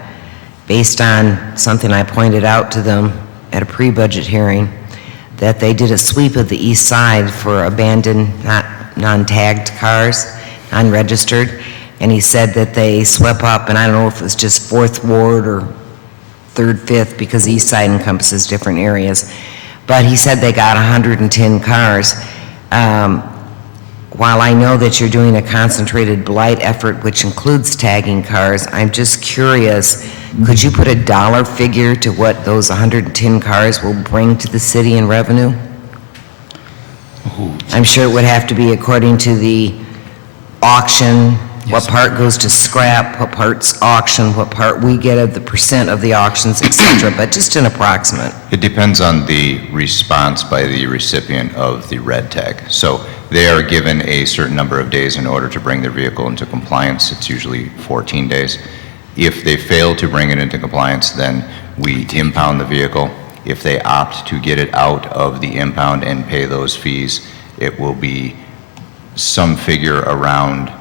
based on something I pointed out to them at a pre-budget hearing, that they did a sweep of the east side for abandoned, non-tagged cars, unregistered, and he said that they swept up, and I don't know if it was just 4th Ward or 3rd, 5th, because the east side encompasses different areas, but he said they got 110 cars. While I know that you're doing a concentrated blight effort, which includes tagging cars, I'm just curious, could you put a dollar figure to what those 110 cars will bring to the city in revenue? I'm sure it would have to be according to the auction, what part goes to scrap, what part's auction, what part we get of the percent of the auctions, et cetera, but just an approximate. It depends on the response by the recipient of the red tag. So they are given a certain number of days in order to bring their vehicle into compliance. It's usually 14 days. If they fail to bring it into compliance, then we impound the vehicle. If they opt to get it out of the impound and pay those fees, it will be some figure around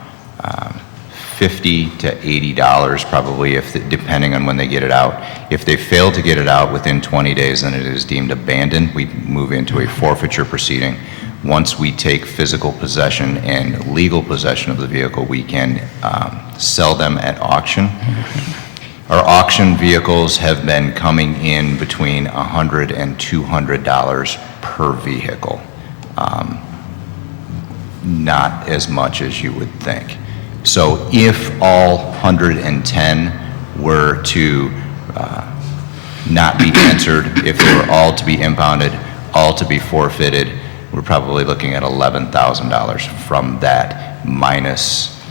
$50 to $80 probably, depending on when they get it out. If they fail to get it out within 20 days, then it is deemed abandoned. We move into a forfeiture proceeding. Once we take physical possession and legal possession of the vehicle, we can sell them at auction. Our auction vehicles have been coming in between $100 and $200 per vehicle. Not as much as you would think. So if all 110 were to not be answered, if they were all to be impounded, all to be forfeited, we're probably looking at $11,000 from that minus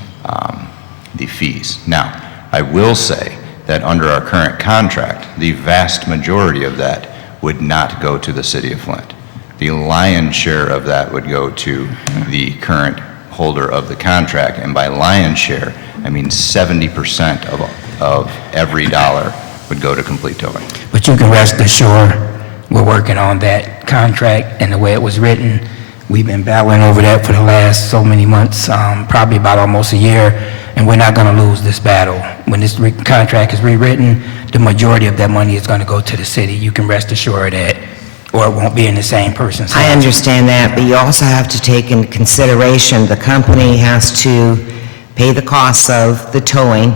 the fees. Now, I will say that under our current contract, the vast majority of that would not go to the city of Flint. The lion's share of that would go to the current holder of the contract, and by lion's share, I mean 70% of every dollar would go to complete towing. But you can rest assured, we're working on that contract and the way it was written. We've been battling over that for the last so many months, probably about almost a year, and we're not going to lose this battle. When this contract is rewritten, the majority of that money is going to go to the city. You can rest assured of that, or it won't be in the same person's hands. I understand that, but you also have to take into consideration the company has to pay the costs of the towing,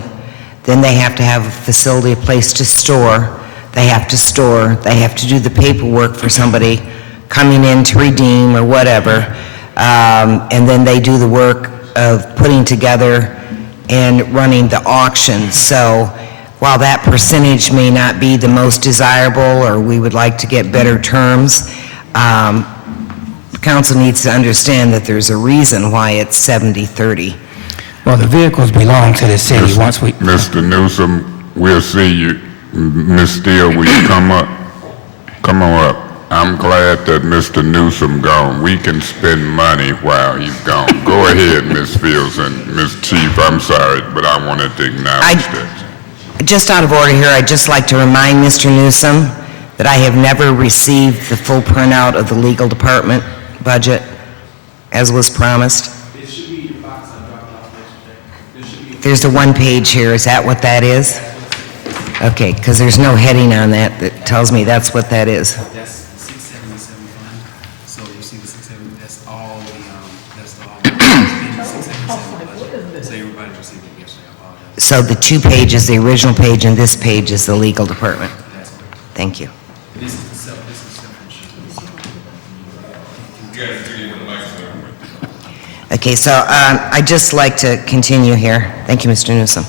then they have to have a facility, a place to store, they have to do the paperwork for somebody coming in to redeem or whatever, and then they do the work of putting together and running the auction. So while that percentage may not be the most desirable, or we would like to get better terms, the council needs to understand that there's a reason why it's 70-30. Well, the vehicles belong to the city once we... Mr. Newsom, we'll see you. Ms. Steele, will you come up? Come on up. I'm glad that Mr. Newsom gone. We can spend money while he's gone. Go ahead, Ms. Fields, and Ms. Chief, I'm sorry, but I wanted to acknowledge that. Just out of order here, I'd just like to remind Mr. Newsom that I have never received the full printout of the legal department budget, as was promised. It should be in your box I dropped off yesterday. There's a one page here, is that what that is? Okay, because there's no heading on that that tells me that's what that is. That's 677 fund. So you see the 670, that's all the, that's all. 677 budget. So everybody received it yesterday, I apologize. So the 2 pages, the original page and this page is the legal department. That's correct. Thank you. This is the separate sheet. Okay, so I'd just like to continue here. Thank you, Mr. Newsom.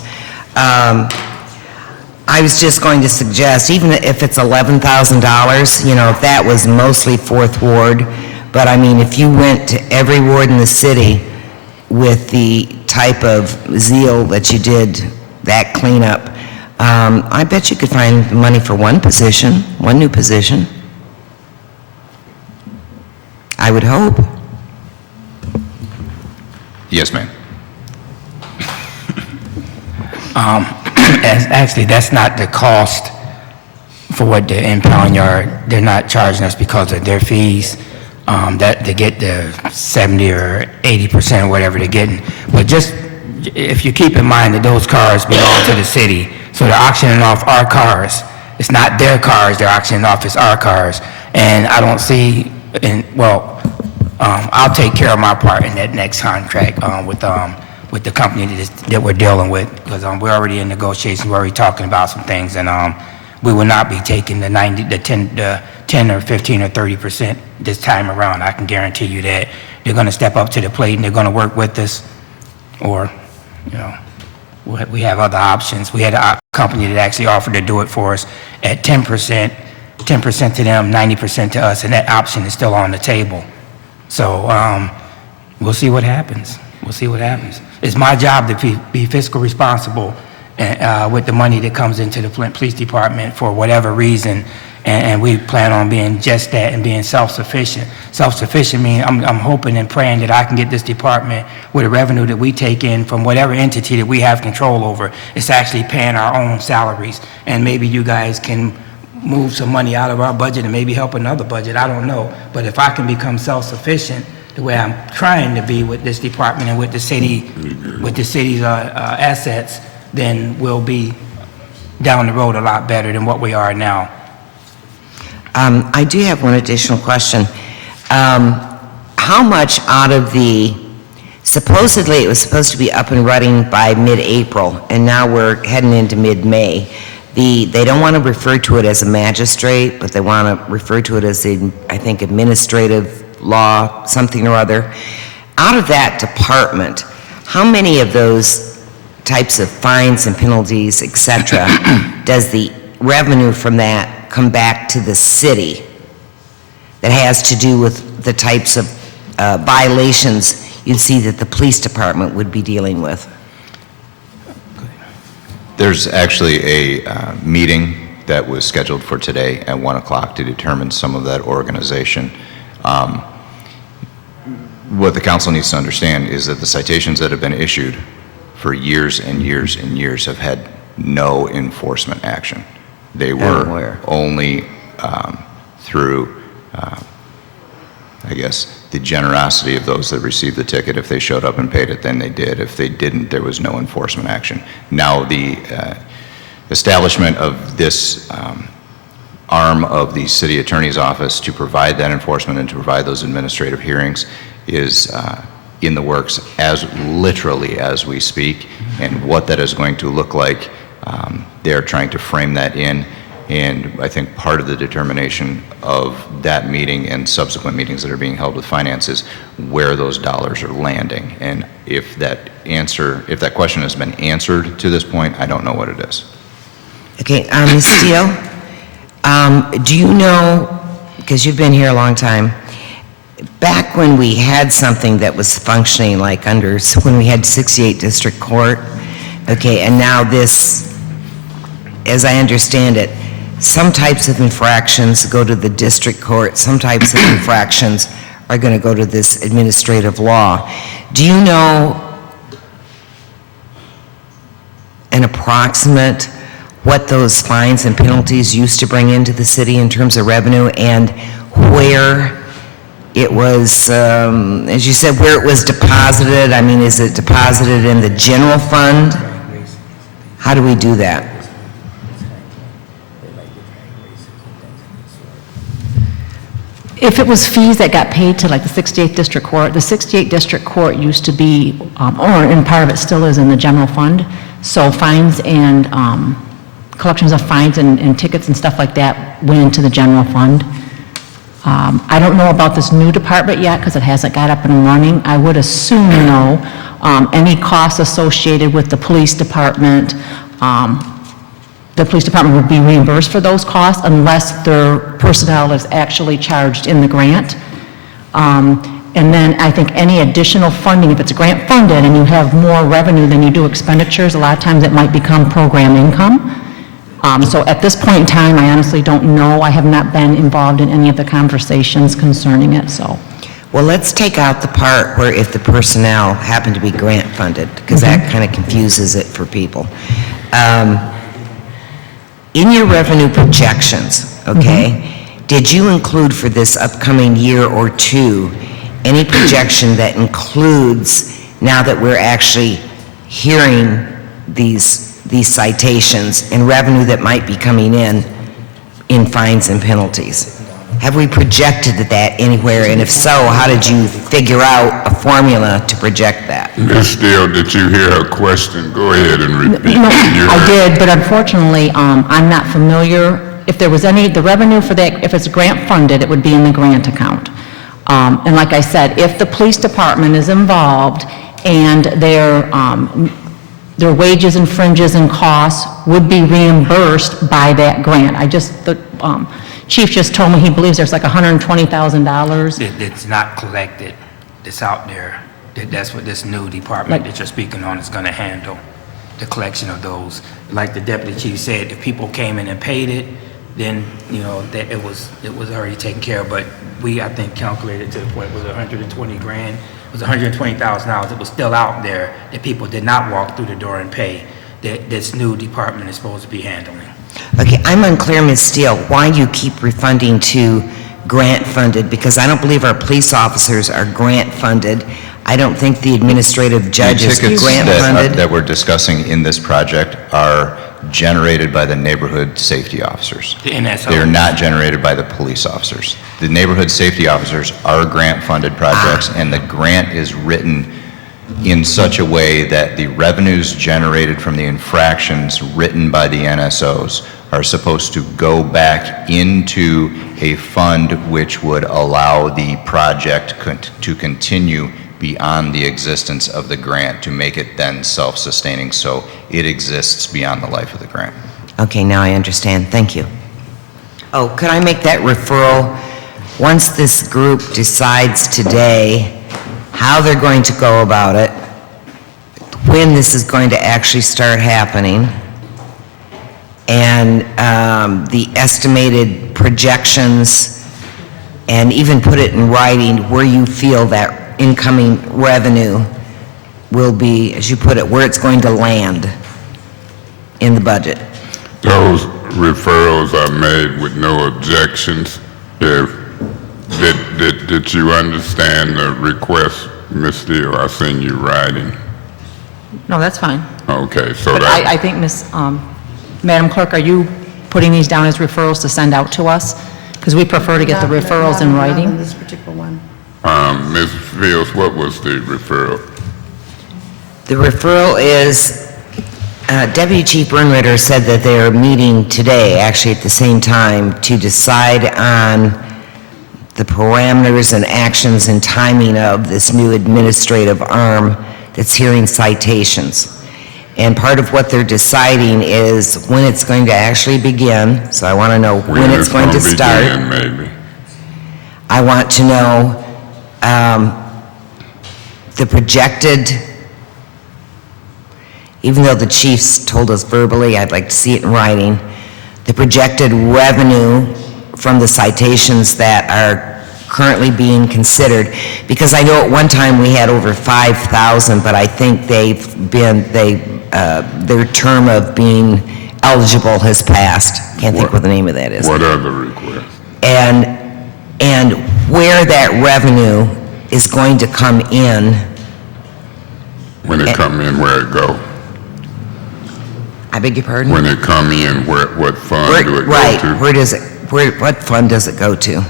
I was just going to suggest, even if it's $11,000, you know, if that was mostly Fourth Ward, but I mean, if you went to every ward in the city with the type of zeal that you did that cleanup, I bet you could find money for one new position. I would hope. Yes, ma'am. Actually, that's not the cost for what the impound yard, they're not charging us because of their fees, that they get the 70 or 80%, whatever they're getting. But just, if you keep in mind that those cars belong to the city, so they're auctioning off our cars. It's not their cars they're auctioning off, it's our cars. And I don't see, I'll take care of my part in that next contract with the company that we're dealing with, because we're already in negotiations, we're already talking about some things, and we will not be taking the 10 or 15 or 30% this time around. I can guarantee you that. They're going to step up to the plate and they're going to work with us, or, you know, we have other options. We had a company that actually offered to do it for us at 10% to them, 90% to us, and that option is still on the table. So we'll see what happens. We'll see what happens. It's my job to be fiscal responsible with the money that comes into the Flint Police Department for whatever reason, and we plan on being just that and being self-sufficient. Self-sufficient means I'm hoping and praying that I can get this department with the revenue that we take in from whatever entity that we have control over. It's actually paying our own salaries, and maybe you guys can move some money out of our budget and maybe help another budget. I don't know, but if I can become self-sufficient the way I'm trying to be with this department and with the city, with the city's assets, then we'll be down the road a lot better than what we are now. I do have one additional question. How much out of supposedly it was supposed to be up and running by mid-April, and now we're heading into mid-May. They don't want to refer to it as a magistrate, but they want to refer to it as I think, administrative law, something or other. Out of that department, how many of those types of fines and penalties, et cetera, does the revenue from that come back to the city that has to do with the types of violations you'd see that the police department would be dealing with? There's actually a meeting that was scheduled for today at 1 o'clock to determine some of that organization. What the council needs to understand is that the citations that have been issued for years and years and years have had no enforcement action. They were only through, I guess, the generosity of those that received the ticket. If they showed up and paid it, then they did. If they didn't, there was no enforcement action. Now, the establishment of this arm of the city attorney's office to provide that enforcement and to provide those administrative hearings is in the works as literally as we speak. And what that is going to look like, they're trying to frame that in. And I think part of the determination of that meeting and subsequent meetings that are being held with finance is where those dollars are landing. And if that question has been answered to this point, I don't know what it is. Okay, Ms. Steele, do you know, because you've been here a long time, back when we had something that was functioning like when we had 68 District Court, okay, and now this, as I understand it, some types of infractions go to the district court, some types of infractions are going to go to this administrative law. Do you know an approximate what those fines and penalties used to bring into the city in terms of revenue, and where it was, as you said, where it was deposited? I mean, is it deposited in the general fund? How do we do that? If it was fees that got paid to like the 68th District Court, the 68th District Court used to be, and part of it still is in the general fund, so fines and collections of fines and tickets and stuff like that went into the general fund. I don't know about this new department yet because it hasn't got up and running. I would assume, though, any costs associated with the police department would be reimbursed for those costs unless their personnel is actually charged in the grant. And then I think any additional funding, if it's grant funded and you have more revenue than you do expenditures, a lot of times it might become program income. So at this point in time, I honestly don't know. I have not been involved in any of the conversations concerning it, so. Well, let's take out the part where if the personnel happen to be grant funded, because that kind of confuses it for people. In your revenue projections, okay, did you include for this upcoming year or two any projection that includes, now that we're actually hearing these citations and revenue that might be coming in fines and penalties? Have we projected that anywhere, and if so, how did you figure out a formula to project that? Ms. Steele, did you hear her question? Go ahead and repeat. No, I did, but unfortunately, I'm not familiar. If there was the revenue for that, if it's grant funded, it would be in the grant account. And like I said, if the police department is involved and their wages and fringes and costs would be reimbursed by that grant. The chief just told me he believes there's like $120,000. It's not collected, it's out there. That's what this new department that you're speaking on is going to handle, the collection of those. Like the deputy chief said, if people came in and paid it, then, that it was already taken care of. But we, I think, calculated to the point, was it 120 grand? It was $120,000. It was still out there that people did not walk through the door and pay, that this new department is supposed to be handling. Okay, I'm unclear, Ms. Steele, why you keep refunding to grant funded, because I don't believe our police officers are grant funded. I don't think the administrative judge is grant funded. That we're discussing in this project are generated by the neighborhood safety officers. The NSO. They are not generated by the police officers. The neighborhood safety officers are grant-funded projects, and the grant is written in such a way that the revenues generated from the infractions written by the NSOs are supposed to go back into a fund which would allow the project to continue beyond the existence of the grant to make it then self-sustaining, so it exists beyond the life of the grant. Okay, now I understand. Thank you. Oh, could I make that referral? Once this group decides today how they're going to go about it, when this is going to actually start happening, and the estimated projections, and even put it in writing where you feel that incoming revenue will be, as you put it, where it's going to land in the budget. Those referrals are made with no objections. Did you understand the request, Ms. Steele? I seen you writing. No, that's fine. Okay, so But that, I think, Madam Clerk, are you putting these down as referrals to send out to us? Because we prefer to get the referrals in Not on writing. this particular one. Ms. Fields, what was the referral? The referral is, Deputy Chief Bernritter said that they are meeting today, actually at the same time, to decide on the parameters and actions and timing of this new administrative arm that's hearing citations. And part of what they're deciding is when it's going to actually begin, so I want to know when it's going to start. Begin, maybe. I want to know the projected, even though the chiefs told us verbally, I'd like to see it in writing, the projected revenue from the citations that are currently being considered, because I know at one time we had over 5,000, but I think their term of being eligible has passed. Can't think what the name of that is. What other request? And where that revenue is going to come in. When it come in, where it go? I beg your pardon? When it come in, what fund do it go Right, to? what fund does it go to?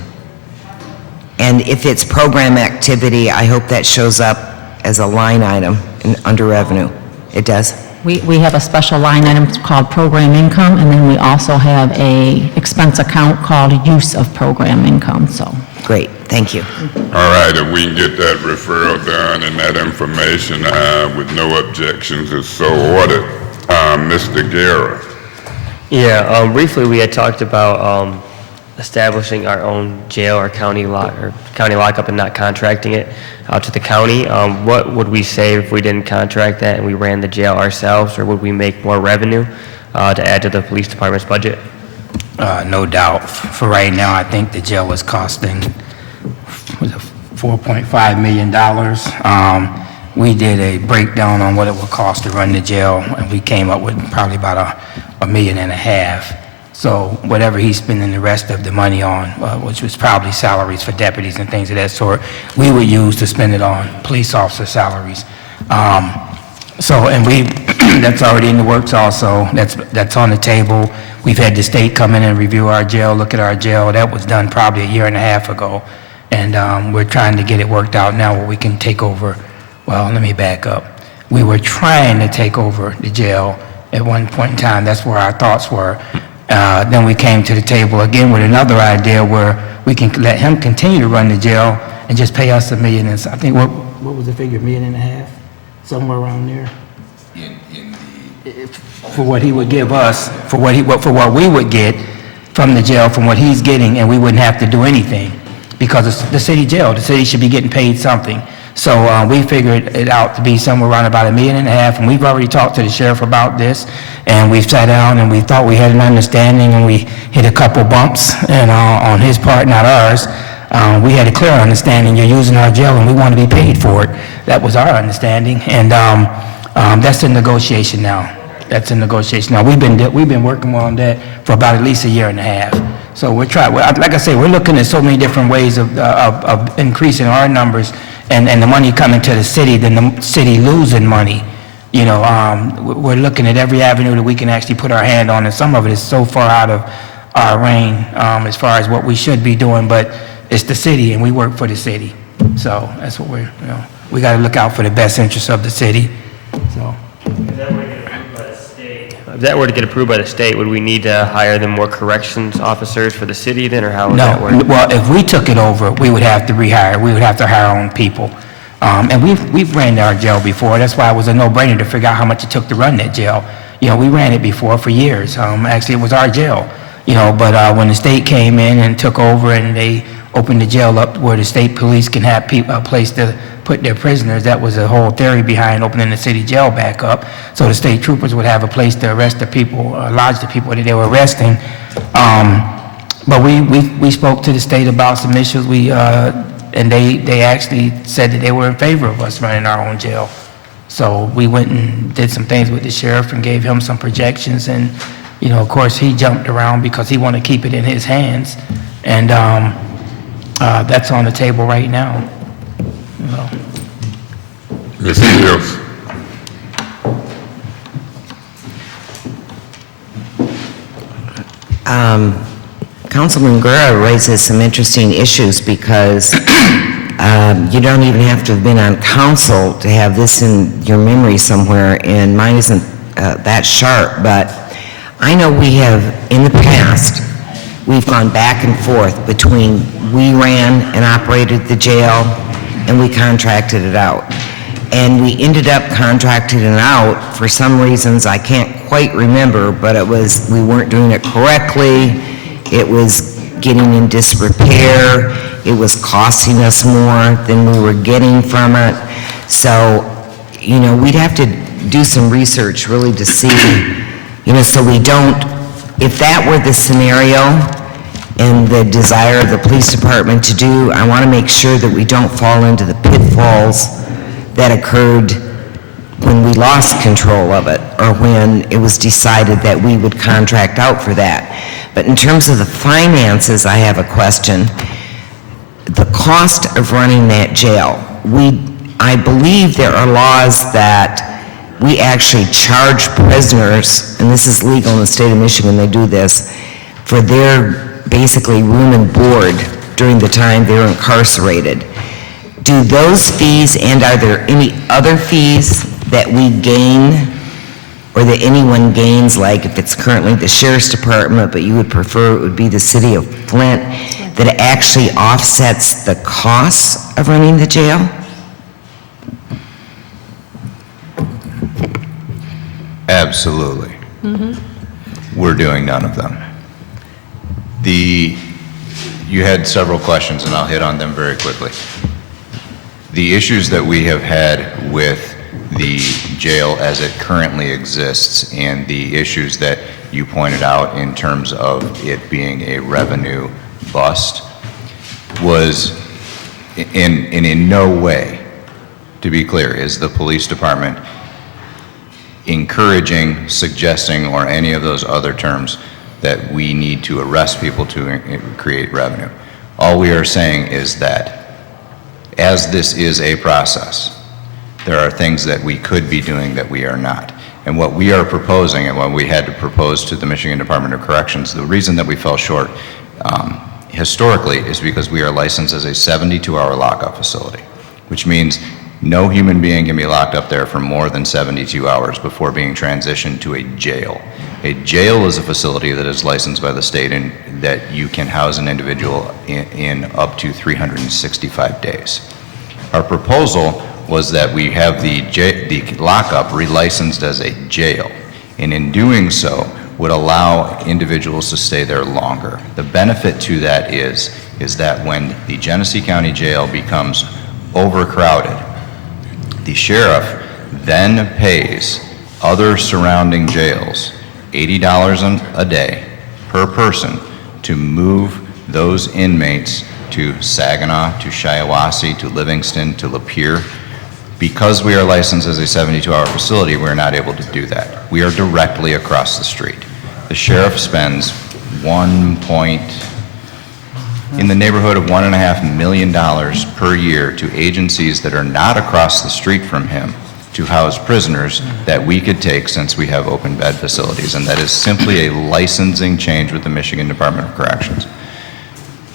And if it's program activity, I hope that shows up as a line item under revenue. It does? We have a special line item called program income, and then we also have a expense account called use of program income, so. Great, thank you. All right, if we can get that referral done and that information with no objections is so ordered. Mr. Guerra. Yeah, briefly, we had talked about establishing our own jail or county lockup and not contracting it out to the county. What would we save if we didn't contract that and we ran the jail ourselves, or would we make more revenue to add to the police department's budget? No doubt. For right now, I think the jail was costing $4.5 million. We did a breakdown on what it would cost to run the jail, and we came up with probably about $1.5 million. So whatever he's spending the rest of the money on, which was probably salaries for deputies and things of that sort, we would use to spend it on police officer salaries. And that's already in the works also. That's on the table. We've had the state come in and review our jail, look at our jail. That was done probably 1.5 years ago. And we're trying to get it worked out now where we can take over. Well, let me back up. We were trying to take over the jail at one point in time. That's where our thoughts were. Then we came to the table again with another idea where we can let him continue to run the jail and just pay us $1 million. I think, what was the figure, $1.5 million? Somewhere around there? For what he would give us, for what we would get from the jail, from what he's getting, and we wouldn't have to do anything. Because it's the city jail, the city should be getting paid something. So we figured it out to be somewhere around about $1.5 million, and we've already talked to the sheriff about this, and we've sat down and we thought we had an understanding, and we hit a couple bumps, and on his part, not ours. We had a clear understanding, you're using our jail and we want to be paid for it. That was our understanding, and that's in negotiation now. That's in negotiation now. We've been working on that for about at least 1.5 years. So we're trying, like I say, we're looking at so many different ways of increasing our numbers and the money coming to the city than the city losing money. You know, we're looking at every avenue that we can actually put our hand on, and some of it is so far out of our reign as far as what we should be doing, but it's the city and we work for the city. So that's what we got to look out for the best interests of the city. So. If that were to get approved by the state, would we need to hire them more corrections officers for the city then, or how would that work? No, well, if we took it over, we would have to rehire. We would have to hire our own people. And we've ran our jail before. That's why it was a no-brainer to figure out how much it took to run that jail. You know, we ran it before for years. Actually, it was our jail, you know, but when the state came in and took over and they opened the jail up where the state police can have a place to put their prisoners, that was the whole theory behind opening the city jail back up, so the state troopers would have a place to arrest the people, lodge the people that they were arresting. But we spoke to the state about some issues. And they actually said that they were in favor of us running our own jail. So we went and did some things with the sheriff and gave him some projections. And, you know, of course, he jumped around because he wanted to keep it in his hands. And that's on the table right now. So. Ms. Hills. Councilman Guerra raises some interesting issues because you don't even have to have been on council to have this in your memory somewhere, and mine isn't that sharp, but I know we have, in the past, we've gone back and forth between we ran and operated the jail and we contracted it out. And we ended up contracting it out for some reasons I can't quite remember, but it was, we weren't doing it correctly. It was getting in disrepair. It was costing us more than we were getting from it. So, you know, we'd have to do some research really to see, you know, so we don't, if that were the scenario and the desire of the police department to do, I want to make sure that we don't fall into the pitfalls that occurred when we lost control of it, or when it was decided that we would contract out for that. But in terms of the finances, I have a question. The cost of running that jail, I believe there are laws that we actually charge prisoners, and this is legal in the state of Michigan, they do this, for their basically room and board during the time they're incarcerated. Do those fees, and are there any other fees that we gain or that anyone gains, like if it's currently the sheriff's department, but you would prefer it would be the city of Flint, that it actually offsets the costs of running the jail? Absolutely. We're doing none of them. You had several questions, and I'll hit on them very quickly. The issues that we have had with the jail as it currently exists and the issues that you pointed out in terms of it being a revenue bust was in no way, to be clear, is the police department encouraging, suggesting, or any of those other terms that we need to arrest people to create revenue. All we are saying is that as this is a process, there are things that we could be doing that we are not. And what we are proposing, and what we had to propose to the Michigan Department of Corrections, the reason that we fell short historically is because we are licensed as a 72-hour lockup facility, which means no human being can be locked up there for more than 72 hours before being transitioned to a jail. A jail is a facility that is licensed by the state and that you can house an individual in up to 365 days. Our proposal was that we have the lockup relicensed as a jail, and in doing so would allow individuals to stay there longer. The benefit to that is that when the Genesee County Jail becomes overcrowded, the sheriff then pays other surrounding jails $80 a day per person to move those inmates to Saginaw, to Shiawassee, to Livingston, to Lapeer. Because we are licensed as a 72-hour facility, we're not able to do that. We are directly across the street. The sheriff spends in the neighborhood of $1.5 million per year to agencies that are not across the street from him to house prisoners that we could take since we have open bed facilities, and that is simply a licensing change with the Michigan Department of Corrections.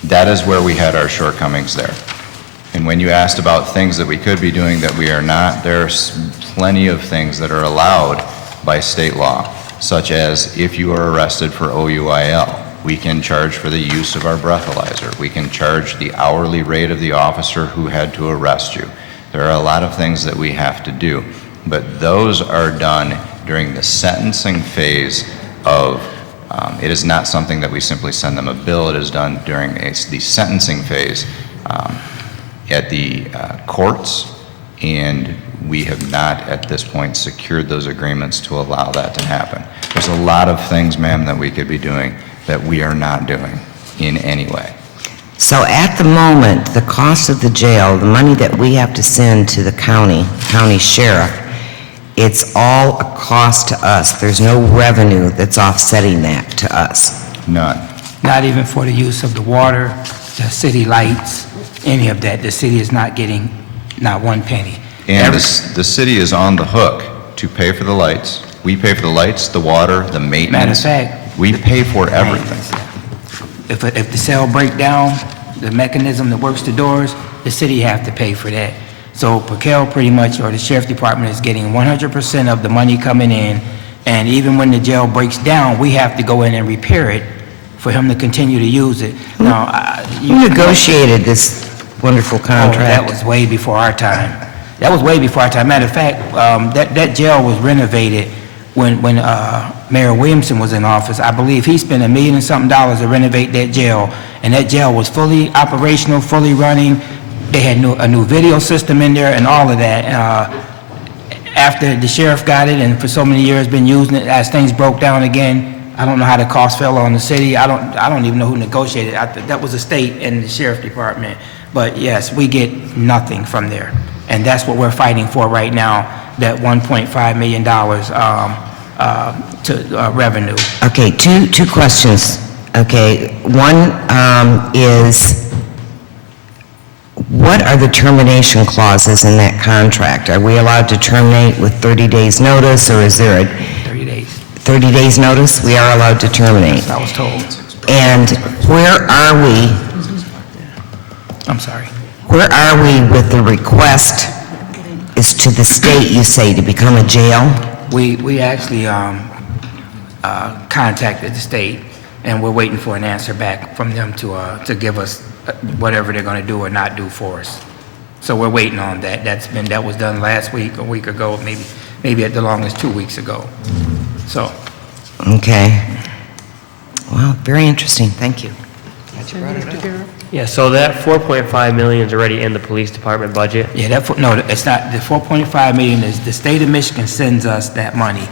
That is where we had our shortcomings there. And when you asked about things that we could be doing that we are not, there's plenty of things that are allowed by state law, such as if you are arrested for OUIL, we can charge for the use of our breathalyzer. We can charge the hourly rate of the officer who had to arrest you. There are a lot of things that we have to do, but those are done during the sentencing phase of, it is not something that we simply send them a bill. It is done during the sentencing phase at the courts, and we have not at this point secured those agreements to allow that to happen. There's a lot of things, ma'am, that we could be doing that we are not doing in any way. So at the moment, the cost of the jail, the money that we have to send to the county sheriff, it's all a cost to us. There's no revenue that's offsetting that to us. None. Not even for the use of the water, the city lights, any of that. The city is not getting not one penny. And the city is on the hook to pay for the lights. We pay for the lights, the water, the maintenance. Matter of fact, We pay for everything. If the cell break down, the mechanism that works the doors, the city have to pay for that. So Raquel pretty much, or the sheriff's department, is getting 100% of the money coming in, and even when the jail breaks down, we have to go in and repair it for him to continue to use it. Now, Who negotiated this wonderful Oh, that contract? was way before our time. That was way before our time. Matter of fact, that jail was renovated when Mayor Williamson was in office. I believe he spent $1 million and something to renovate that jail, and that jail was fully operational, fully running. They had a new video system in there and all of that. After the sheriff got it, and for so many years been using it, as things broke down again, I don't know how the cost fell on the city. I don't even know who negotiated. That was the state and the sheriff department. But yes, we get nothing from there. And that's what we're fighting for right now, that $1.5 million to revenue. Okay, two questions. Okay, one is, what are the termination clauses in that contract? Are we allowed to terminate with 30 days' notice, or is there a 30 days, 30 days' notice? We are allowed to terminate. I was told. And where are we? I'm sorry. Where are we with the request is to the state, you say, to become a jail? We actually contacted the state, and we're waiting for an answer back from them to give us whatever they're going to do or not do for us. So we're waiting on that. That was done last week, a week ago, maybe at the longest 2 weeks ago. So. Okay. Well, very interesting. Thank you. Yeah, so that 4.5 million is already in the police department budget. Yeah, no, it's not. The 4.5 million is, the state of Michigan sends us that money,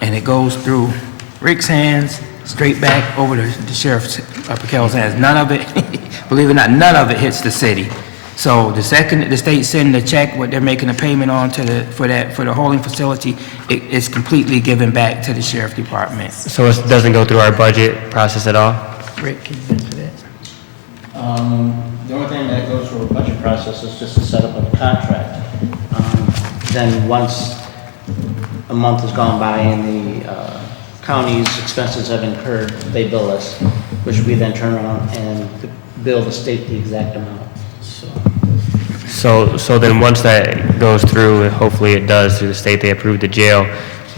and it goes through Rick's hands, straight back over to the sheriff's, Raquel's hands. None of it, believe it or not, none of it hits the city. So the second the state sends the check, what they're making a payment on for the holding facility, it's completely given back to the sheriff department. So it doesn't go through our budget process at all? Rick, can you answer that? The only thing that goes through a budget process is just the setup of the contract. Then once a month has gone by and the county's expenses have incurred, they bill us, which we then turn around and bill the state the exact amount. So then once that goes through, and hopefully it does through the state, they approve the jail,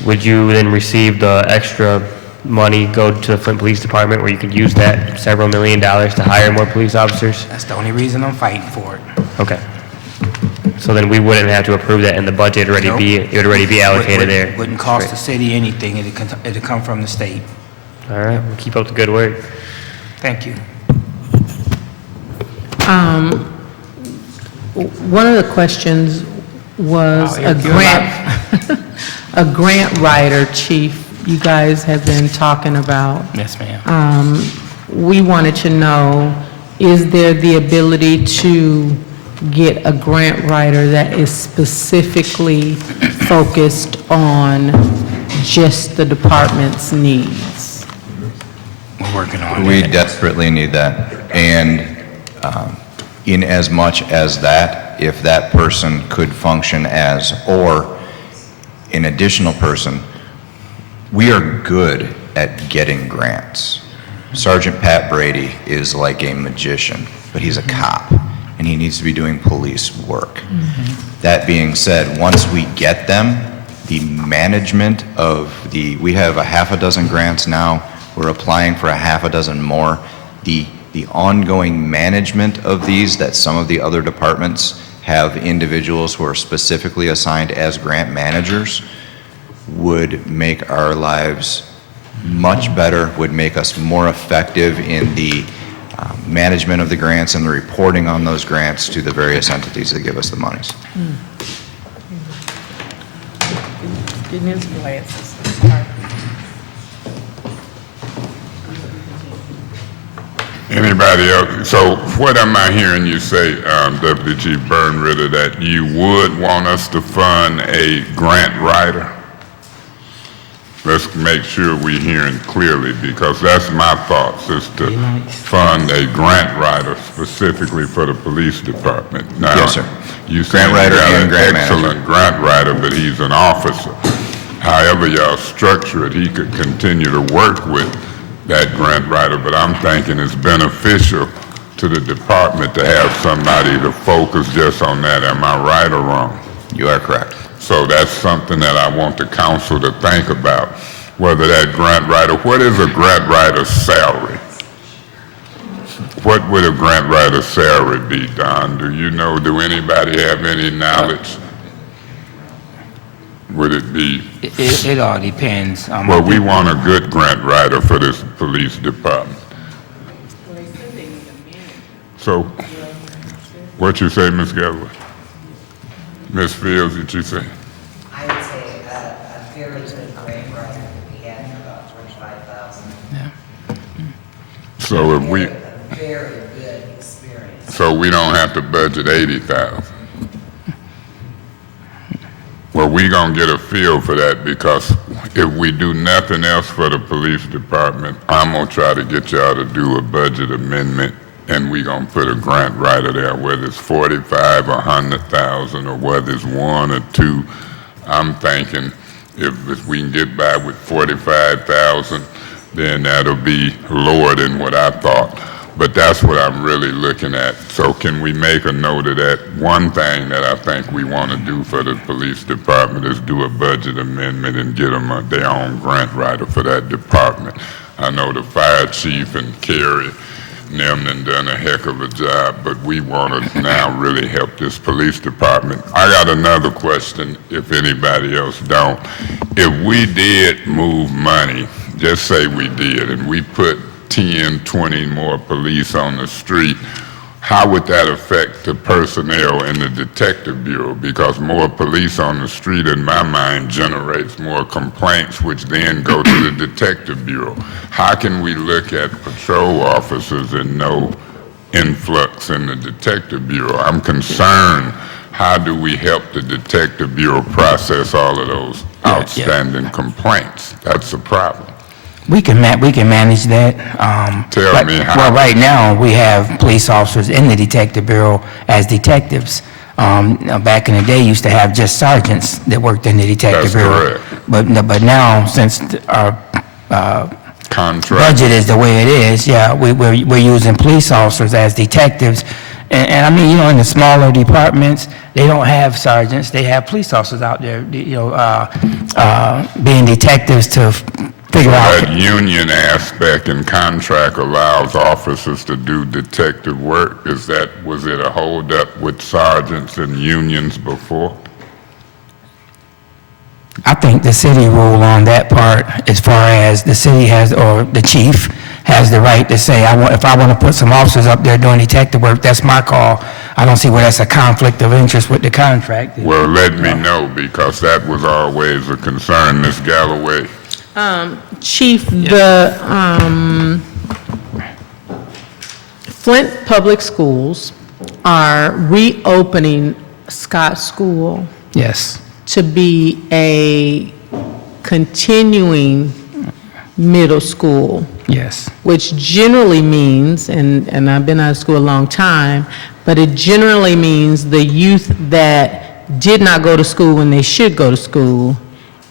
would you then receive the extra money, go to the Flint Police Department where you could use that several $1 million to hire more police officers? That's the only reason I'm fighting for it. Okay. So then we wouldn't have to approve that in the budget, it would already be allocated there. Wouldn't cost the city anything, it'd come from the state. All right, well, keep up the good work. Thank you. One of the questions was Wow, a grant writer, Chief, you guys have been talking about. Yes, ma'am. We wanted to know, is there the ability to get a grant writer that is specifically focused on just the department's needs? We're working on it. We desperately need that. And in as much as that, if that person could function as, or an additional person, we are good at getting grants. Sergeant Pat Brady is like a magician, but he's a cop, and he needs to be doing police work. That being said, once we get them, the management of we have a half a dozen grants now, we're applying for a half a dozen more. The ongoing management of these that some of the other departments have individuals who are specifically assigned as grant managers would make our lives much better, would make us more effective in the management of the grants and the reporting on those grants to the various entities that give us the monies. Getting his glasses. Anybody else? So what am I hearing you say, Deputy Chief Burnritter, that you would want us to fund a grant writer? Let's make sure we're hearing clearly, because that's my thoughts, is to fund a grant writer specifically for the police department. Now, Yes, sir. You saying you Grant writer got and an grant manager. excellent grant writer, but he's an officer. However y'all structure it, he could continue to work with that grant writer, but I'm thinking it's beneficial to the department to have somebody to focus just on that. Am I right or wrong? You are correct. So that's something that I want the council to think about, whether that grant writer, what is a grant writer's salary? What would a grant writer's salary be, Don? Do you know, do anybody have any knowledge? Would it be? It all depends. Well, we want a good grant writer for this police department. So, what you say, Ms. Galloway? Ms. Fields, what you say? I would say a fairly good grant writer would be at about $25,000. So if we, A very good experience. so we don't have to budget 80,000. Well, we gonna get a feel for that, because if we do nothing else for the police department, I'm gonna try to get y'all to do a budget amendment, and we gonna put a grant writer there, whether it's 45 or 100,000, or whether it's 1 or 2. I'm thinking if we can get by with 45,000, then that'll be lower than what I thought. But that's what I'm really looking at. So can we make a note of that? One thing that I think we want to do for the police department is do a budget amendment and get them their own grant writer for that department. I know the fire chief and Kerry and them done a heck of a job, but we want to now really help this police department. I got another question, if anybody else don't. If we did move money, just say we did, and we put 10, 20 more police on the street, how would that affect the personnel in the detective bureau? Because more police on the street, in my mind, generates more complaints, which then go to the detective bureau. How can we look at patrol officers and no influx in the detective bureau? I'm concerned, how do we help the detective bureau process all of those outstanding complaints? That's a problem. We can manage that. Tell me how. Well, right now, we have police officers in the detective bureau as detectives. Back in the day, used to have just sergeants that worked in the detective That's bureau. correct. But now, since our Contract. budget is the way it is, yeah, we're using police officers as detectives. And I mean, you know, in the smaller departments, they don't have sergeants, they have police officers out there, you know, being detectives to figure out. That union aspect and contract allows officers to do detective work. Was it a holdup with sergeants and unions before? I think the city rule on that part, as far as the city has, or the chief has the right to say, if I want to put some officers up there doing detective work, that's my call. I don't see where that's a conflict of interest with the contract. Well, let me know, because that was always a concern, Ms. Galloway. Chief, the Flint Public Schools are reopening Scott School Yes. to be a continuing middle school, Yes. which generally means, and I've been out of school a long time, but it generally means the youth that did not go to school when they should go to school,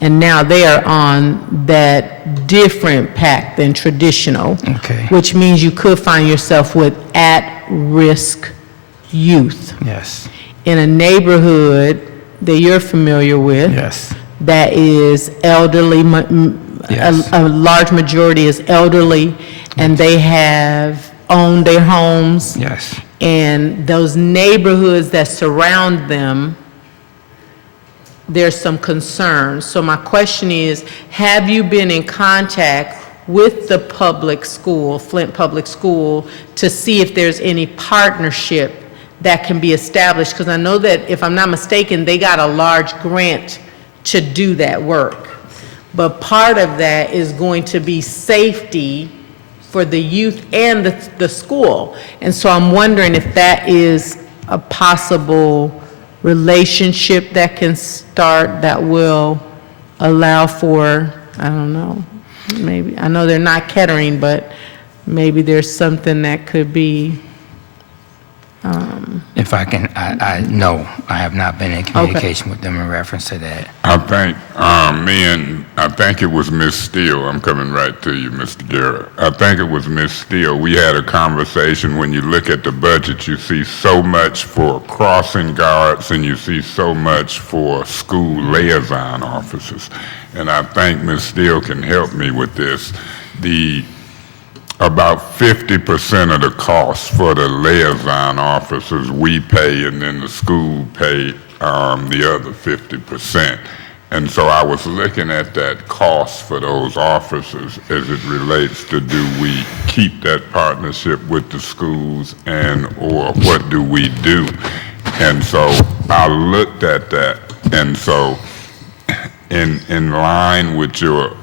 and now they are on that different path than traditional. Okay. Which means you could find yourself with at-risk youth Yes. in a neighborhood that you're familiar with. Yes. That is elderly, Yes. a large majority is elderly, and they have owned their homes. Yes. And those neighborhoods that surround them, there's some concerns. So my question is, have you been in contact with the public school, Flint Public School, to see if there's any partnership that can be established? Because I know that, if I'm not mistaken, they got a large grant to do that work. But part of that is going to be safety for the youth and the school. And so I'm wondering if that is a possible relationship that can start that will allow for, I don't know, maybe, I know they're not Kettering, but maybe there's something that could be, If I can, no, I have not been in communication with them in reference to that. I think, I think it was Miss Steele. I'm coming right to you, Mr. Garrett. I think it was Miss Steele. We had a conversation. When you look at the budget, you see so much for crossing guards and you see so much for school liaison officers. And I think Miss Steele can help me with this. About 50% of the costs for the liaison officers we pay, and then the school pay the other 50%. And so I was looking at that cost for those officers as it relates to, do we keep that partnership with the schools, and or what do we do? And so I looked at that, and so in line with your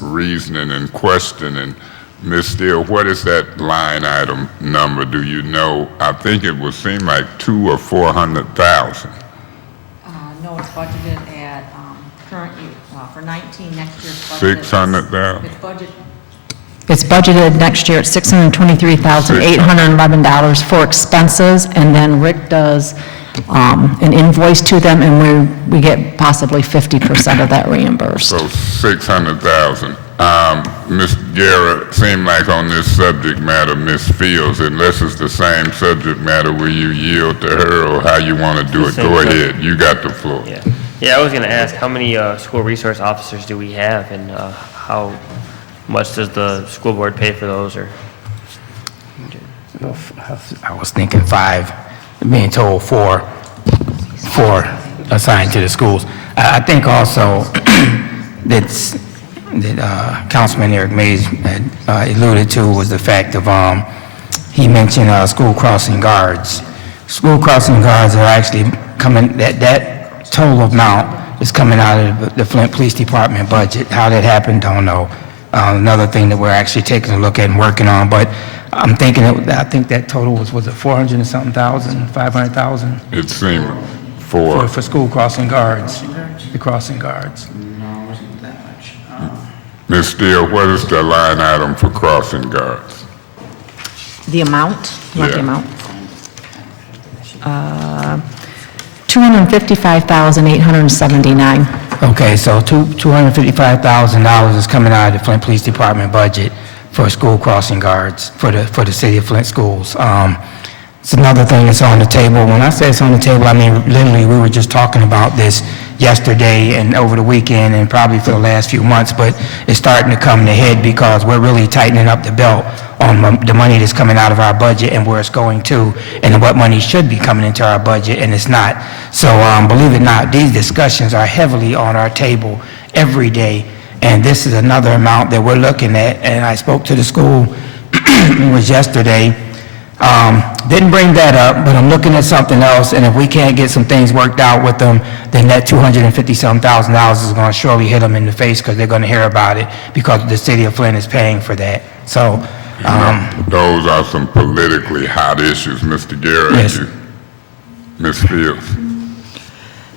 reasoning and questioning, Ms. Steele, what is that line item number? Do you know? I think it would seem like 200,000 or 400,000. No, it's budgeted at, currently, for 19, next year's budget. 600,000. It's budgeted next year at $623,811 for expenses, and then Rick does an invoice to them, and we get possibly 50% of that reimbursed. So 600,000. Ms. Garrett, seemed like on this subject matter, Ms. Fields, unless it's the same subject matter, will you yield to her, or how you want to do it? Go ahead. You got the floor. Yeah, I was going to ask, how many school resource officers do we have, and how much does the school board pay for those? Or I was thinking 5, being told 4 assigned to the schools. I think also that Councilman Eric Mays had alluded to was the fact of, he mentioned school crossing guards. School crossing guards are actually coming, that total amount is coming out of the Flint Police Department budget. How that happened, don't know. Another thing that we're actually taking a look at and working on, but I'm thinking, I think that total was it 400 and something thousand, 500,000? It seemed for school crossing guards, the crossing guards. Ms. Steele, what is the line item for crossing guards? The amount? You want the Yeah. amount? $255,879. Okay, so $255,000 is coming out of the Flint Police Department budget for school crossing guards for the city of Flint schools. It's another thing that's on the table. When I say it's on the table, I mean literally we were just talking about this yesterday and over the weekend and probably for the last few months, but it's starting to come to head because we're really tightening up the belt on the money that's coming out of our budget and where it's going to, and what money should be coming into our budget, and it's not. So believe it or not, these discussions are heavily on our table every day, and this is another amount that we're looking at. And I spoke to the school, it was yesterday, didn't bring that up, but I'm looking at something else, and if we can't get some things worked out with them, then that $250,000 is going to surely hit them in the face, because they're going to hear about it, because the city of Flint is paying for that. So, those are some politically hot issues, Mr. Garrett. Yes. Ms. Fields.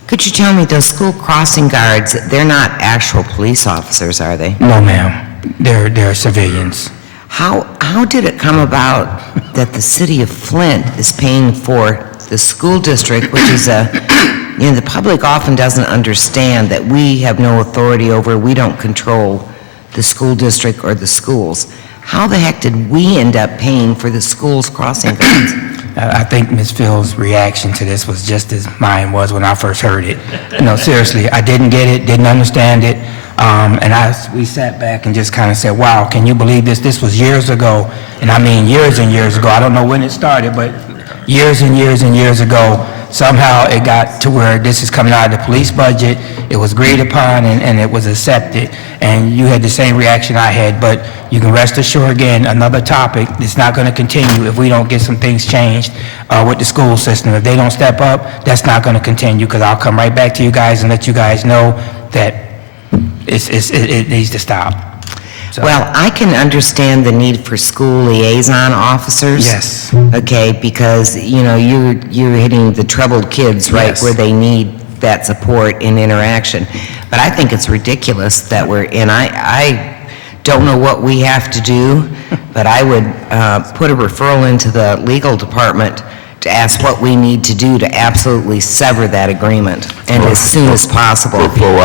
Could you tell me, those school crossing guards, they're not actual police officers, are they? no ma'am, they're civilians. How did it come about that the city of Flint is paying for the school district, which is the public often doesn't understand that we have no authority over, we don't control the school district or the schools. How the heck did we end up paying for the schools crossing guards? I think Ms. Phil's reaction to this was just as mine was when I first heard it. No, seriously, I didn't get it, didn't understand it. We sat back and just kind of said, wow, can you believe this? This was years ago, and I mean years and years ago. I don't know when it started, but years and years and years ago, somehow it got to where this is coming out of the police budget. It was agreed upon and it was accepted, and you had the same reaction I had, but you can rest assured, again, another topic that's not going to continue if we don't get some things changed with the school system. If they don't step up, that's not going to continue, because I'll come right back to you guys and let you guys know that it needs to stop. So- Well, I can understand the need for school liaison officers. Yes. Okay, because, you're hitting the troubled kids, right, Yes. where they need that support and interaction. But I think it's ridiculous that I don't know what we have to do, but I would put a referral into the legal department to ask what we need to do to absolutely sever that agreement, and as soon as possible. Before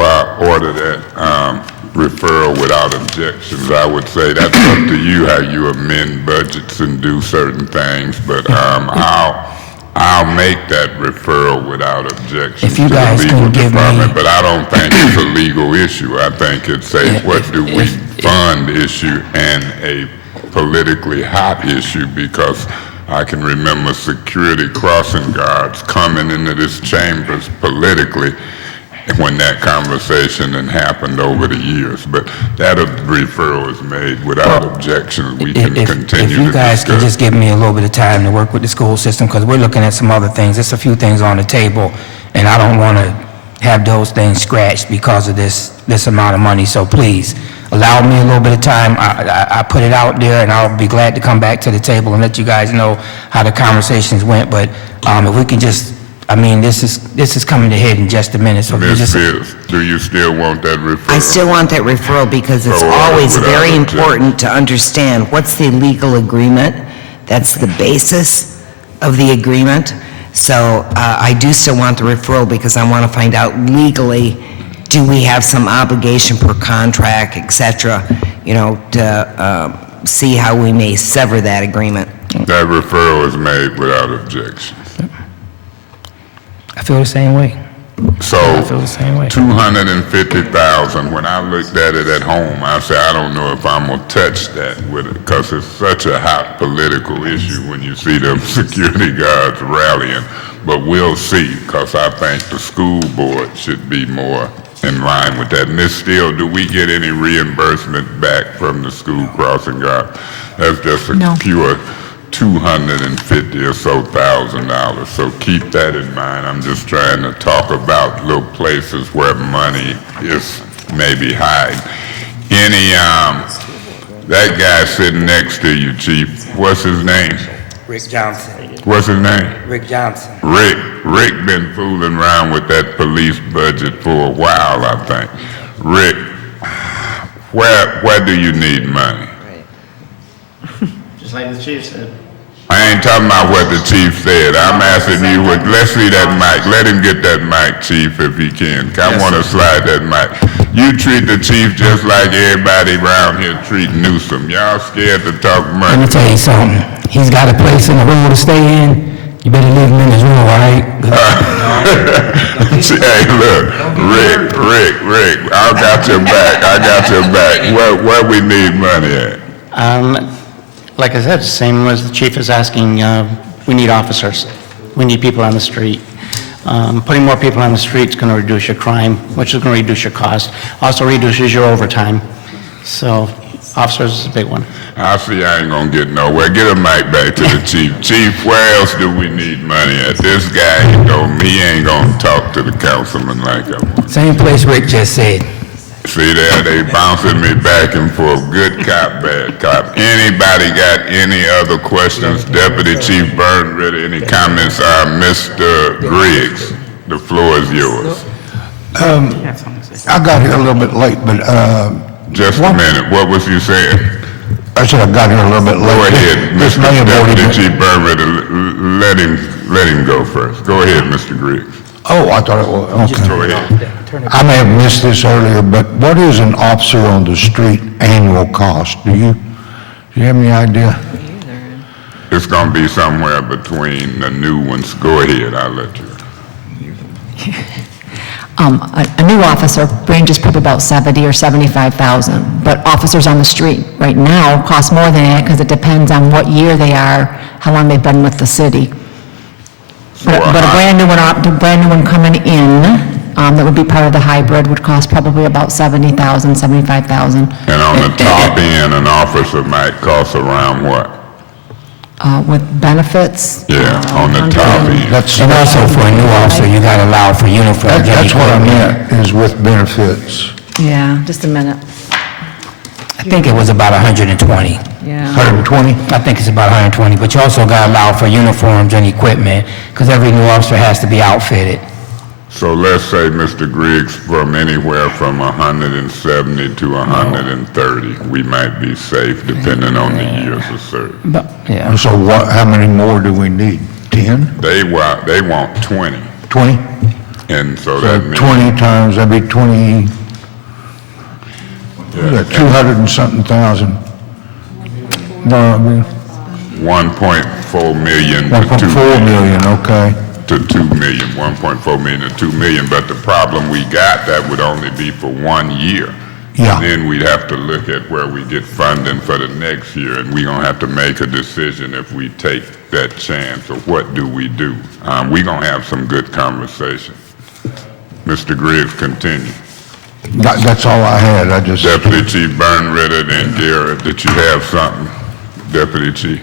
I order that referral without objections, I would say that's up to you how you amend budgets and do certain things, but I'll make that referral without objection If you to the guys legal can give me- department. But I don't think it's a legal issue. I think it's a what do we fund issue and a politically hot issue, because I can remember security crossing guards coming into this chambers politically when that conversation had happened over the years. But that referral is made without objection. We can continue If you to guys can discuss. just give me a little bit of time to work with the school system, because we're looking at some other things. There's a few things on the table, and I don't want to have those things scratched because of this amount of money. So please, allow me a little bit of time. I put it out there, and I'll be glad to come back to the table and let you guys know how the conversations went. But if we can just, this is coming to head in just a minute. So if you Ms. just, Pierce, do you still want that referral? I still want that referral, because it's So, always without very objection. important to understand what's the legal agreement. That's the basis of the agreement. So I do still want the referral, because I want to find out legally, do we have some obligation per contract, et cetera, to see how we may sever that agreement. That referral is made without objection. I feel the same way. So, I feel the same way. 250,000, when I looked at it at home, I said, I don't know if I'm gonna touch that with it, because it's such a hot political issue when you see them security guards rallying. But we'll see, because I think the school board should be more in line with that. Ms. Steele, do we get any reimbursement back from the school crossing guard? That's just a No. pure 250 or so $1,000. So keep that in mind. I'm just trying to talk about little places where money is maybe hiding. That guy sitting next to you, Chief, what's his name? Rick Johnson. What's his name? Rick Johnson. Rick been fooling around with that police budget for a while, I think. Rick, where do you need money? Just like the chief said. I ain't talking about what the chief said. I'm asking you, let's see that mic. Let him get that mic, Chief, if he can. I want to slide that mic. You treat the chief just like everybody around here treat Newsom. Y'all scared to talk Let me money. tell you something. He's got a place in the room to stay in. You better leave him in his room, all right? Hey, look, Rick, I got your back. Where we need money at? Like I said, same as the chief is asking, we need officers. We need people on the street. Putting more people on the street is going to reduce your crime, which is going to reduce your cost. Also reduces your overtime. So officers is a big one. I see I ain't gonna get nowhere. Get a mic back to the chief. Chief, where else do we need money at? This guy, he ain't gonna talk to the councilman like I want. Same place Rick just said. See there, they bouncing me back and forth. Good cop, bad cop. Anybody got any other questions? Deputy Chief Burton, ready? Any comments? Mr. Griggs, the floor is yours. I got here a little bit late, but, Just a minute. What was you saying? I said I got here a little bit late. Go ahead, This Mr. may have already Deputy been- Chief Burton, let him go first. Go ahead, Mr. Griggs. Oh, I thought it was, okay. Go ahead. I may have missed this earlier, but what is an officer on the street annual cost? Do you have any idea? It's gonna be somewhere between the new ones. Go ahead, I'll let you. A new officer ranges probably about 70 or 75,000, but officers on the street right now cost more than that because it depends on what year they are, how long they've been with the city. But a brand new one coming in, that would be part of the hybrid, would cost probably about 70,000, 75,000. And on the top end, an officer might cost around what? With benefits. Yeah, on the top end. And also for a new officer, you got to allow for uniforms. That's what I meant, is with benefits. Yeah, just a minute. I think it was about 120. Yeah. 120? I think it's about 120, but you also got to allow for uniforms and equipment, because every new officer has to be outfitted. So let's say, Mr. Griggs, from anywhere from 170 to 130, we might be safe depending on the years of service. But, yeah. So how many more do we need? 10? They want 20, 20? and so So that means. 20 times, that'd be 20, Yeah, 200 and something thousand. No, I mean, 1.4 million to 2 1.4 million, okay. to 2 million, 1.4 million to 2 million, but the problem we got, that would only be for 1 year. Yeah. And then we'd have to look at where we get funding for the next year, and we're gonna have to make a decision if we take that chance, or what do we do? We're gonna have some good conversation. Mr. Griggs, continue. That's all I had, I just, Deputy Chief Burnritter and Garrett, did you have something? Deputy Chief?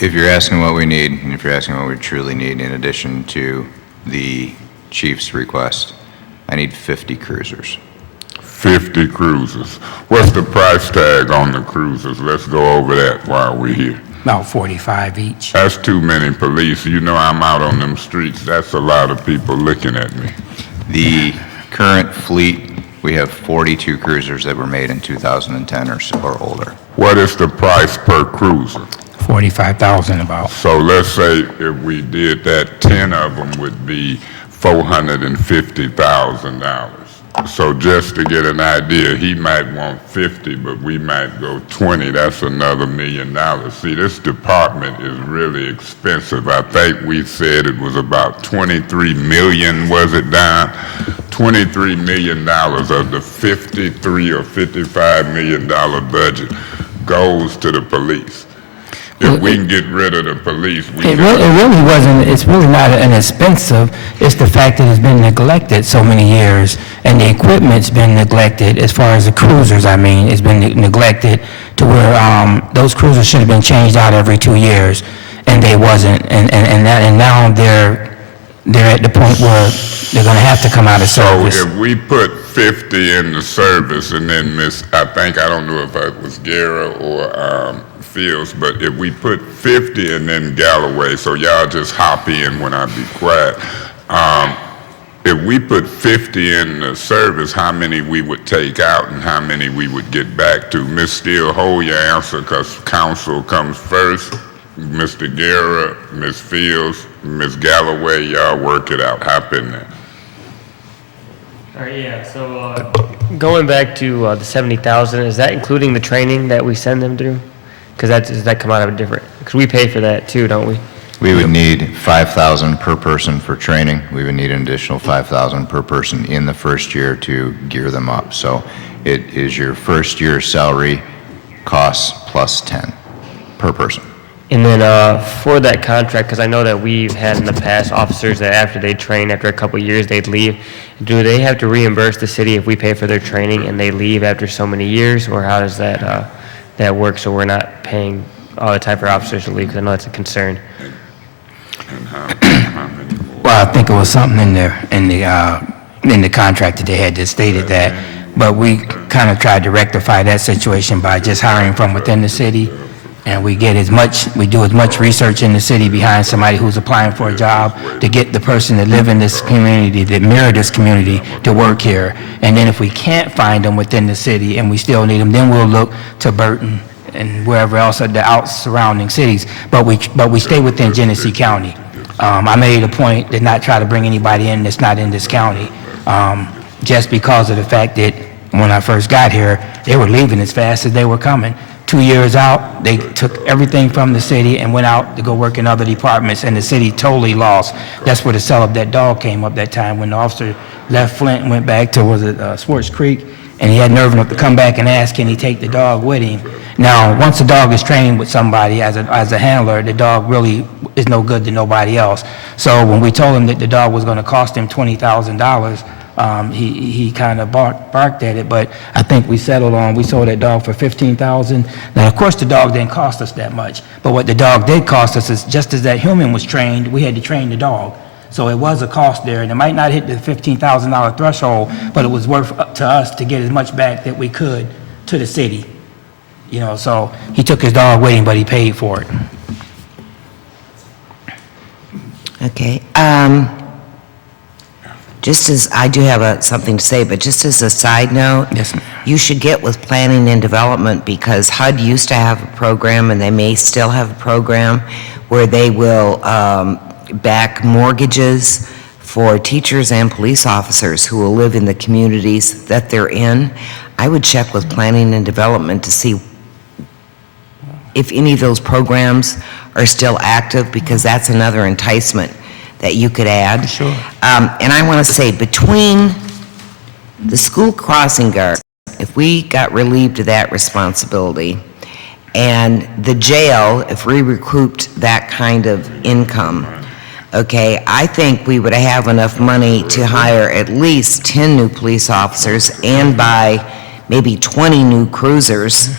If you're asking what we need, and if you're asking what we truly need, in addition to the chief's request, I need 50 cruisers. 50 cruisers. What's the price tag on the cruisers? Let's go over that while we're here. About 45 each. That's too many police. You know I'm out on them streets. That's a lot of people looking at me. The current fleet, we have 42 cruisers that were made in 2010 or older. What is the price per cruiser? 45,000 about. So let's say if we did that, 10 of them would be $450,000. So just to get an idea, he might want 50, but we might go 20. That's another $1 million. See, this department is really expensive. I think we said it was about 23 million, was it, Don? $23 million of the 53 or $55 million budget goes to the police. If we can get rid of the police, we It can. really wasn't, it's really not an expensive, it's the fact that it's been neglected so many years, and the equipment's been neglected, as far as the cruisers, I mean, it's been neglected to where, those cruisers should have been changed out every 2 years, and they wasn't, and now they're at the point where they're gonna have to come out of So service. if we put 50 in the service, and then I don't know if it was Guerra or Fields, but if we put 50 and then Galloway, so y'all just hop in when I be quiet. If we put 50 in the service, how many we would take out and how many we would get back to? Ms. Steele, hold your answer, because council comes first. Mr. Guerra, Ms. Fields, Ms. Galloway, y'all work it out. Hop in there. All right, yeah, so going back to the 70,000, is that including the training that we send them through? Because does that come out of a different, because we pay for that too, don't we? We would need 5,000 per person for training. We would need an additional 5,000 per person in the first year to gear them up. So it is your first year salary costs plus 10 per person. And then for that contract, because I know that we've had in the past officers that after they train, after a couple of years, they'd leave. Do they have to reimburse the city if we pay for their training and they leave after so many years? Or how does that work, so we're not paying all the time for officers to leave? Because I know that's a concern. And how many more? Well, I think it was something in the contract that they had that stated that, but we kind of tried to rectify that situation by just hiring from within the city, and we do as much research in the city behind somebody who's applying for a job to get the person that live in this community, that mirror this community, to work here. And then if we can't find them within the city and we still need them, then we'll look to Burton and wherever else are the out surrounding cities, but we stay within Genesee County. I made a point to not try to bring anybody in that's not in this county, just because of the fact that when I first got here, they were leaving as fast as they were coming, 2 years out, they took everything from the city and went out to go work in other departments, and the city totally lost. That's where the sell of that dog came up that time, when the officer left Flint and went back to, was it Swartz Creek? And he had nerve enough to come back and ask, can he take the dog with him? Now, once the dog is trained with somebody as a handler, the dog really is no good to nobody else. So when we told him that the dog was going to cost him $20,000, he kind of barked at it, but I think we settled on, we sold that dog for $15,000. Now, of course, the dog didn't cost us that much, but what the dog did cost us is, just as that human was trained, we had to train the dog. So it was a cost there, and it might not hit the $15,000 threshold, but it was worth to us to get as much back that we could to the city. You know, so he took his dog with him, but he paid for it. Okay. Just as, I do have something to say, but just as a side note, Yes, ma'am. you should get with planning and development, because HUD used to have a program, and they may still have a program, where they will back mortgages for teachers and police officers who will live in the communities that they're in. I would check with planning and development to see if any of those programs are still active, because that's another enticement that you could add. Sure. And I want to say, between the school crossing guard, if we got relieved of that responsibility, and the jail, if we recouped that kind of income, okay, I think we would have enough money to hire at least 10 new police officers and buy maybe 20 new cruisers,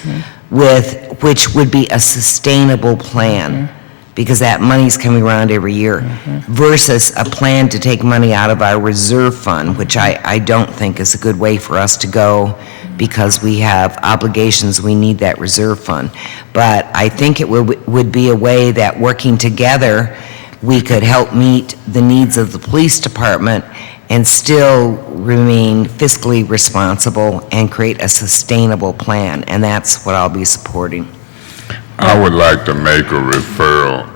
which would be a sustainable plan, because that money's coming around every year, versus a plan to take money out of our reserve fund, which I don't think is a good way for us to go, because we have obligations, we need that reserve fund. But I think it would be a way that, working together, we could help meet the needs of the police department and still remain fiscally responsible and create a sustainable plan, and that's what I'll be supporting. I would like to make a referral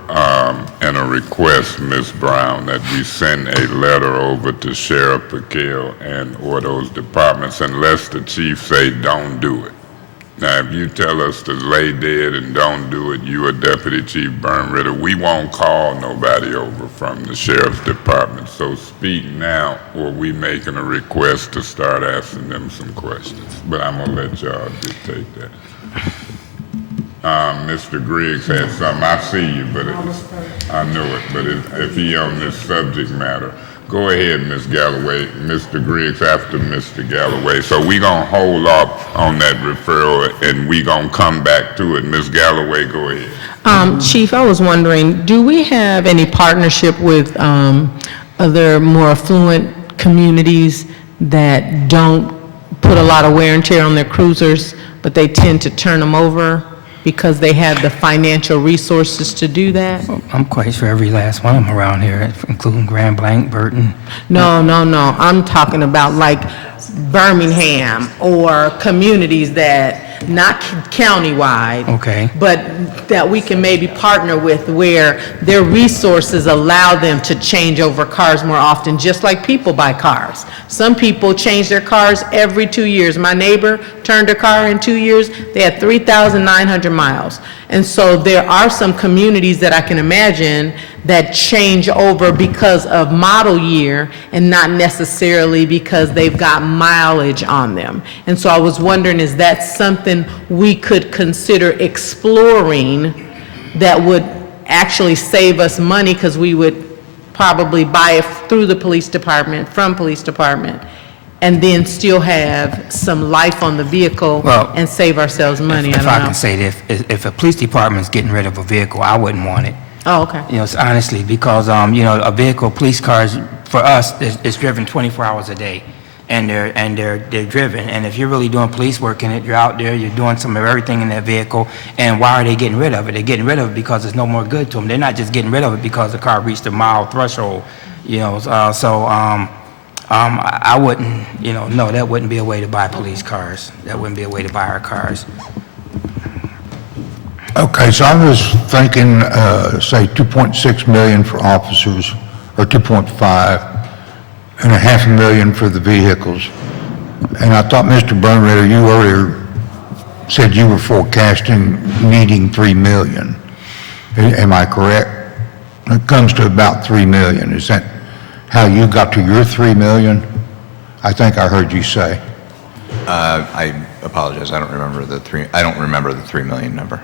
and a request, Ms. Brown, that we send a letter over to Sheriff Paquille and or those departments, unless the chief say don't do it. Now, if you tell us to lay dead and don't do it, you are Deputy Chief Burnritter, we won't call nobody over from the Sheriff's Department. So speak now, or we making a request to start asking them some questions. But I'm gonna let y'all dictate that. Mr. Griggs had something. I see you, but I know it. But if he on this subject matter, go ahead, Ms. Galloway. Mr. Griggs after Mr. Galloway. So we gonna hold off on that referral, and we gonna come back to it. Ms. Galloway, go ahead. Chief, I was wondering, do we have any partnership with other more affluent communities that don't put a lot of wear and tear on their cruisers, but they tend to turn them over because they have the financial resources to do that? I'm quite sure every last one of them around here, including Grand Blanc, Burton. No. I'm talking about like Birmingham or communities that, not countywide. Okay. But that we can maybe partner with, where their resources allow them to change over cars more often, just like people buy cars. Some people change their cars every 2 years. My neighbor turned a car in 2 years. They had 3,900 miles. And so there are some communities that I can imagine that change over because of model year and not necessarily because they've got mileage on them. And so I was wondering, is that something we could consider exploring that would actually save us money, because we would probably buy it through the police department, from police department, and then still have some life on the vehicle and save ourselves money? If I can say this, if a police department's getting rid of a vehicle, I wouldn't want it. Oh, okay. You know, honestly, because, you know, a vehicle, police cars, for us, is driven 24 hours a day. And they're driven. And if you're really doing police work in it, you're out there, you're doing some of everything in that vehicle. And why are they getting rid of it? They're getting rid of it because it's no more good to them. They're not just getting rid of it because the car reached the mile threshold. You know, I wouldn't, you know, no, that wouldn't be a way to buy police cars. That wouldn't be a way to buy our cars. Okay, so I was thinking, say, 2.6 million for officers, or 2.5, and $500,000 for the vehicles. And I thought, Mr. Burnritter, you earlier said you were forecasting needing 3 million. Am I correct? It comes to about 3 million. Is that how you got to your 3 million? I think I heard you say. I apologize, I don't remember the 3 million number.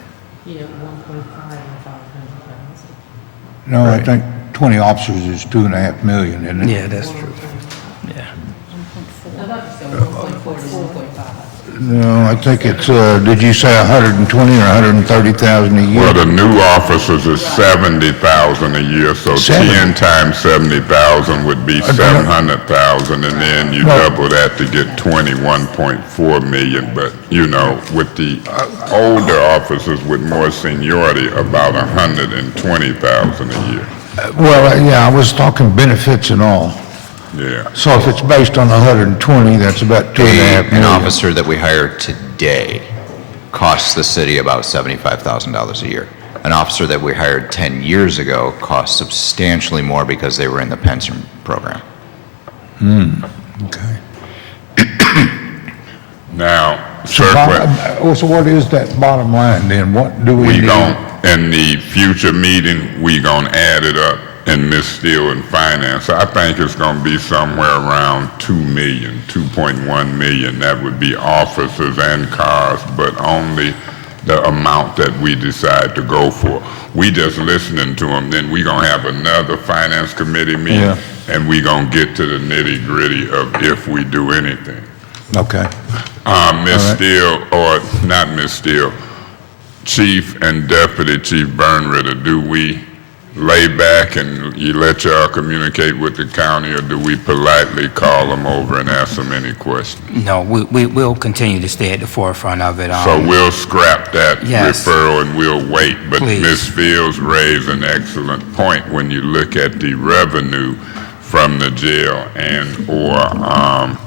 No, I think 20 officers is 2.5 million, isn't it? Yeah, that's true. Yeah. No, I think it's, did you say 120 or 130,000 a year? Well, the new officers is 70,000 a year, so 10 times 70,000 would be 700,000, and then you double that to get 21.4 million. But, you know, with the older officers with more seniority, about 120,000 a year. Well, yeah, I was talking benefits and all. Yeah. So if it's based on 120, that's about 2.5 An million. officer that we hire today costs the city about $75,000 a year. An officer that we hired 10 years ago costs substantially more because they were in the pension program. Okay. Now, So what is that bottom line then? What do we we need? gon' in the future meeting, we gonna add it up in Ms. Steele and Finance. I think it's gonna be somewhere around 2 million, 2.1 million. That would be officers and cars, but only the amount that we decide to go for. We just listening to them, then we gonna have another Finance Committee meeting, Yeah. and we gonna get to the nitty-gritty of if we do anything. Okay. Ms. Steele, or not Ms. Steele, Chief and Deputy Chief Burnritter, do we lay back and you let y'all communicate with the county, or do we politely call them over and ask them any questions? No, we'll continue to stay at the forefront of it. So we'll scrap that Yes. referral and we'll wait. But Please. Ms. Fields raised an excellent point when you look at the revenue from the jail and/or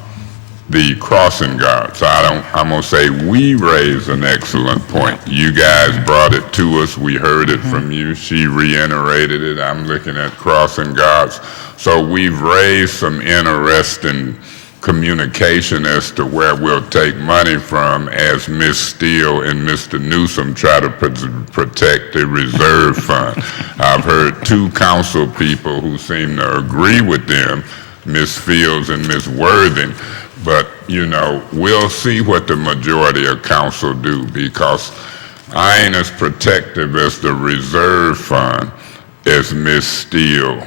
the crossing guards. I'm gonna say we raised an excellent point. You guys brought it to us. We heard it from you. She reiterated it. I'm looking at crossing guards. So we've raised some interesting communication as to where we'll take money from as Ms. Steele and Mr. Newsom try to protect the reserve fund. I've heard two council people who seem to agree with them, Ms. Fields and Ms. Worthing. But, you know, we'll see what the majority of council do, because I ain't as protective as the reserve fund as Ms. Steele,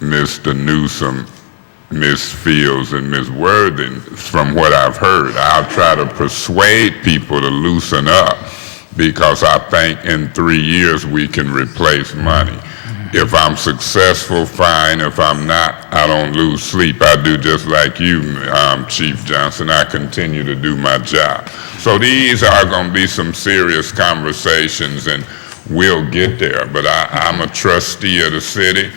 Mr. Newsom, Ms. Fields, and Ms. Worthing, from what I've heard. I'll try to persuade people to loosen up, because I think in 3 years we can replace money. If I'm successful, fine. If I'm not, I don't lose sleep. I do just like you, Chief Johnson. I continue to do my job. So these are going to be some serious conversations, and we'll get there. But I'm a trustee of the city,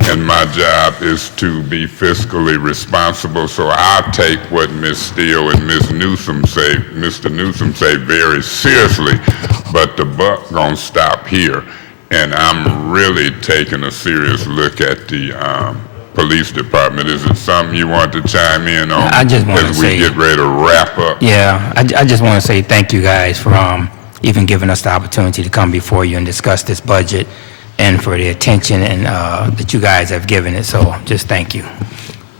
and my job is to be fiscally responsible. So I'll take what Ms. Steele and Mr. Newsom say very seriously, but the buck going to stop here. And I'm really taking a serious look at the police department. Is it something you want to chime in on I just want to as we say, get ready to wrap up? Yeah, I just want to say thank you guys for even giving us the opportunity to come before you and discuss this budget, and for the attention and that you guys have given it. So just thank you.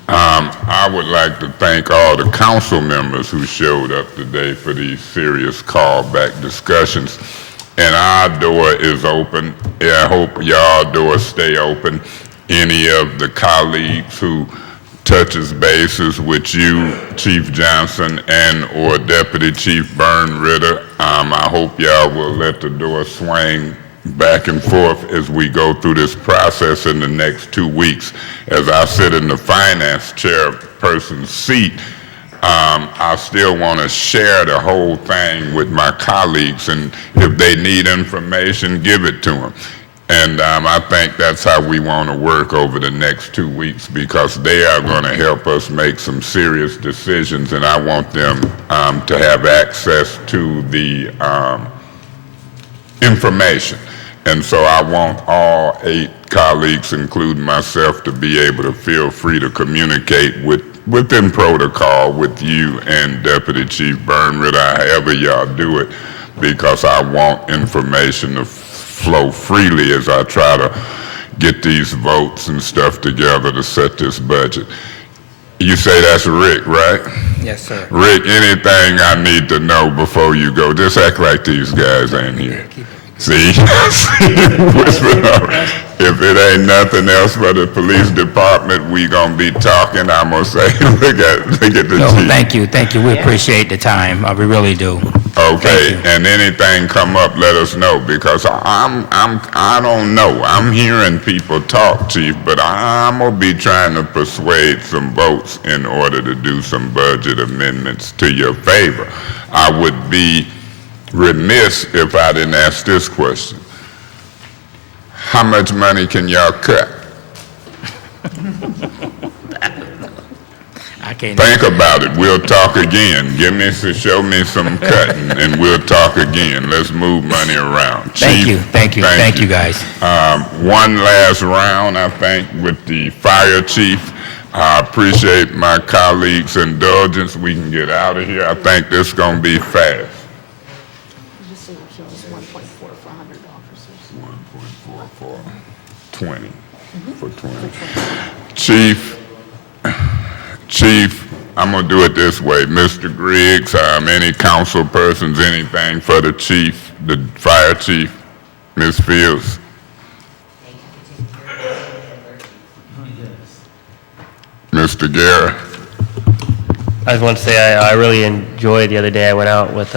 I would like to thank all the council members who showed up today for these serious callback discussions. And our door is open. I hope y'all doors stay open. Any of the colleagues who touches bases with you, Chief Johnson and/or Deputy Chief Burnritter, I hope y'all will let the door swing back and forth as we go through this process in the next 2 weeks. As I sit in the finance chairperson's seat, I still want to share the whole thing with my colleagues, and if they need information, give it to them. And I think that's how we want to work over the next 2 weeks, because they are going to help us make some serious decisions, and I want them to have access to the information. And so I want all 8 colleagues, including myself, to be able to feel free to communicate with within protocol with you and Deputy Chief Burnritter, however y'all do it, because I want information to flow freely as I try to get these votes and stuff together to set this budget. You say that's Rick, right? Yes, sir. Rick, anything I need to know before you go, just act like these guys ain't here. See? If it ain't nothing else but the police department, we gonna be talking, I'm gonna say, look at the No, chief. thank you. We appreciate the time. We really do. Okay, Thank you. and anything come up, let us know, because I don't know. I'm hearing people talk, Chief, but I'm gonna be trying to persuade some votes in order to do some budget amendments to your favor. I would be remiss if I didn't ask this question. How much money can y'all cut? I can't. Think about it. We'll talk again. Show me some cutting, and we'll talk again. Let's move money around. Thank you, Chief, thank you guys. One last round, I think, with the fire chief. I appreciate my colleagues' indulgence. We can get out of here. I think this is going to be fast. 1.44, 20 for 20. Chief, I'm gonna do it this way. Mr. Griggs, any council persons, anything for the chief, the fire chief, Ms. Fields? Mr. Guerra? I just want to say I really enjoyed the other day. I went out with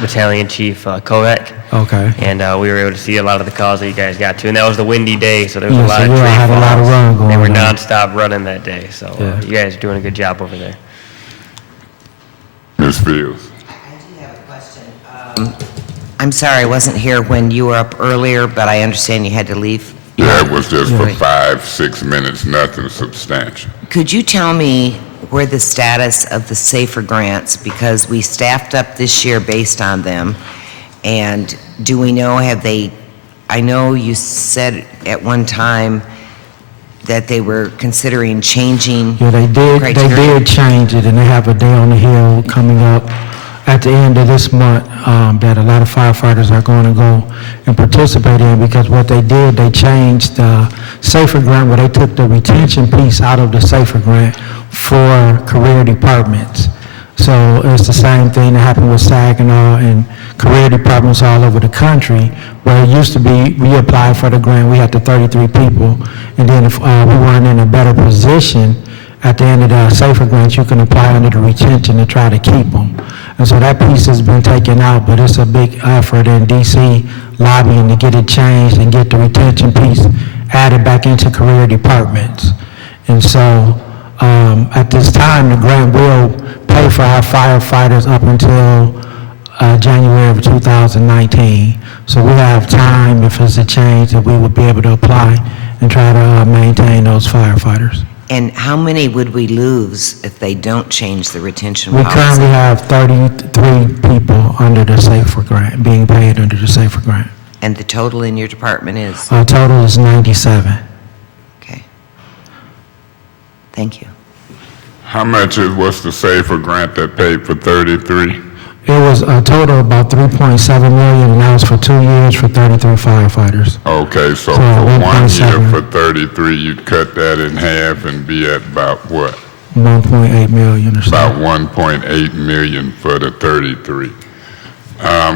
Battalion Chief Kovac. Okay. And we were able to see a lot of the calls that you guys got to. And that was the windy day, so there was Yeah, a lot so of we tree had a lot of falls. run going They were on. nonstop running that day. So Yeah. you guys are doing a good job over there. Ms. Fields? I do have a question. I'm sorry, I wasn't here when you were up earlier, but I understand you had to leave. Yeah, it was just for Right. 5-6 minutes, nothing substantial. Could you tell me where the status of the SAFER grants, because we staffed up this year based on them, and do we know, I know you said at one time that they were considering changing Yeah, they criteria. did change it, and they have a day on the Hill coming up at the end of this month that a lot of firefighters are going to go and participate in, because what they did, they changed the SAFER grant, where they took the retention piece out of the SAFER grant for career departments. So it's the same thing that happened with Saginaw and career departments all over the country, where it used to be, we applied for the grant, we had the 33 people, and then if we weren't in a better position, at the end of the SAFER grant, you can apply under the retention to try to keep them. And so that piece has been taken out, but it's a big effort in DC lobbying to get it changed and get the retention piece added back into career departments. And so at this time, the grant will pay for our firefighters up until January of 2019. So we have time, if it's a change, that we will be able to apply and try to maintain those firefighters. And how many would we lose if they don't change the retention We policy? currently have 33 people under the SAFER grant, being paid under the SAFER grant. And the total in your department is? Our total is 97. Okay. Thank you. How much what's the SAFER grant that paid for 33? It was a total of about 3.7 million, and that was for 2 years for 33 firefighters. Okay, so So, for 1 year 1.7. for 33, you'd cut that in half and be at about what? 1.8 million or so. About 1.8 million for the 33.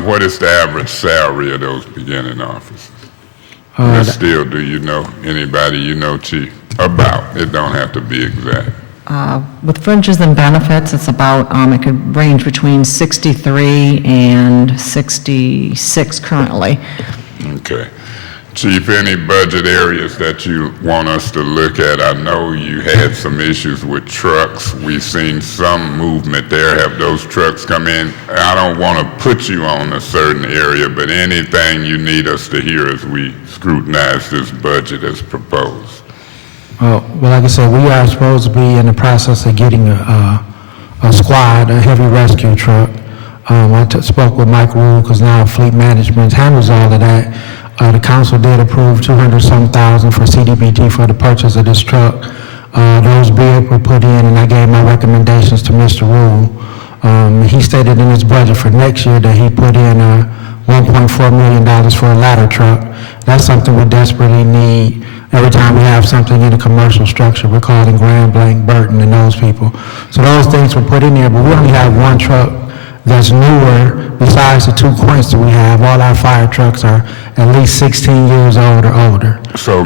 What is the average salary of those beginning officers? Ms. Steele, do you know, anybody you know, Chief? About, it don't have to be exact. With fringes and benefits, it's about, it could range between 63 and 66 currently. Okay. Chief, any budget areas that you want us to look at? I know you had some issues with trucks. We've seen some movement there. Have those trucks come in? I don't want to put you on a certain area, but anything you need us to hear as we scrutinize this budget as proposed? Well, like I said, we are supposed to be in the process of getting a squad, a heavy rescue truck. I spoke with Mike Rule, because now Fleet Management handles all of that. The council did approve 200-some thousand for CDBG for the purchase of this truck. Those bids were put in, and I gave my recommendations to Mr. Rule. He stated in his budget for next year that he put in $1.4 million for a ladder truck. That's something we desperately need. Every time we have something in a commercial structure, we're calling Grand Blanc, Burton, and those people. So those things were put in there, but we only have one truck that's newer besides the two Quints that we have. All our fire trucks are at least 16 years old or older. So,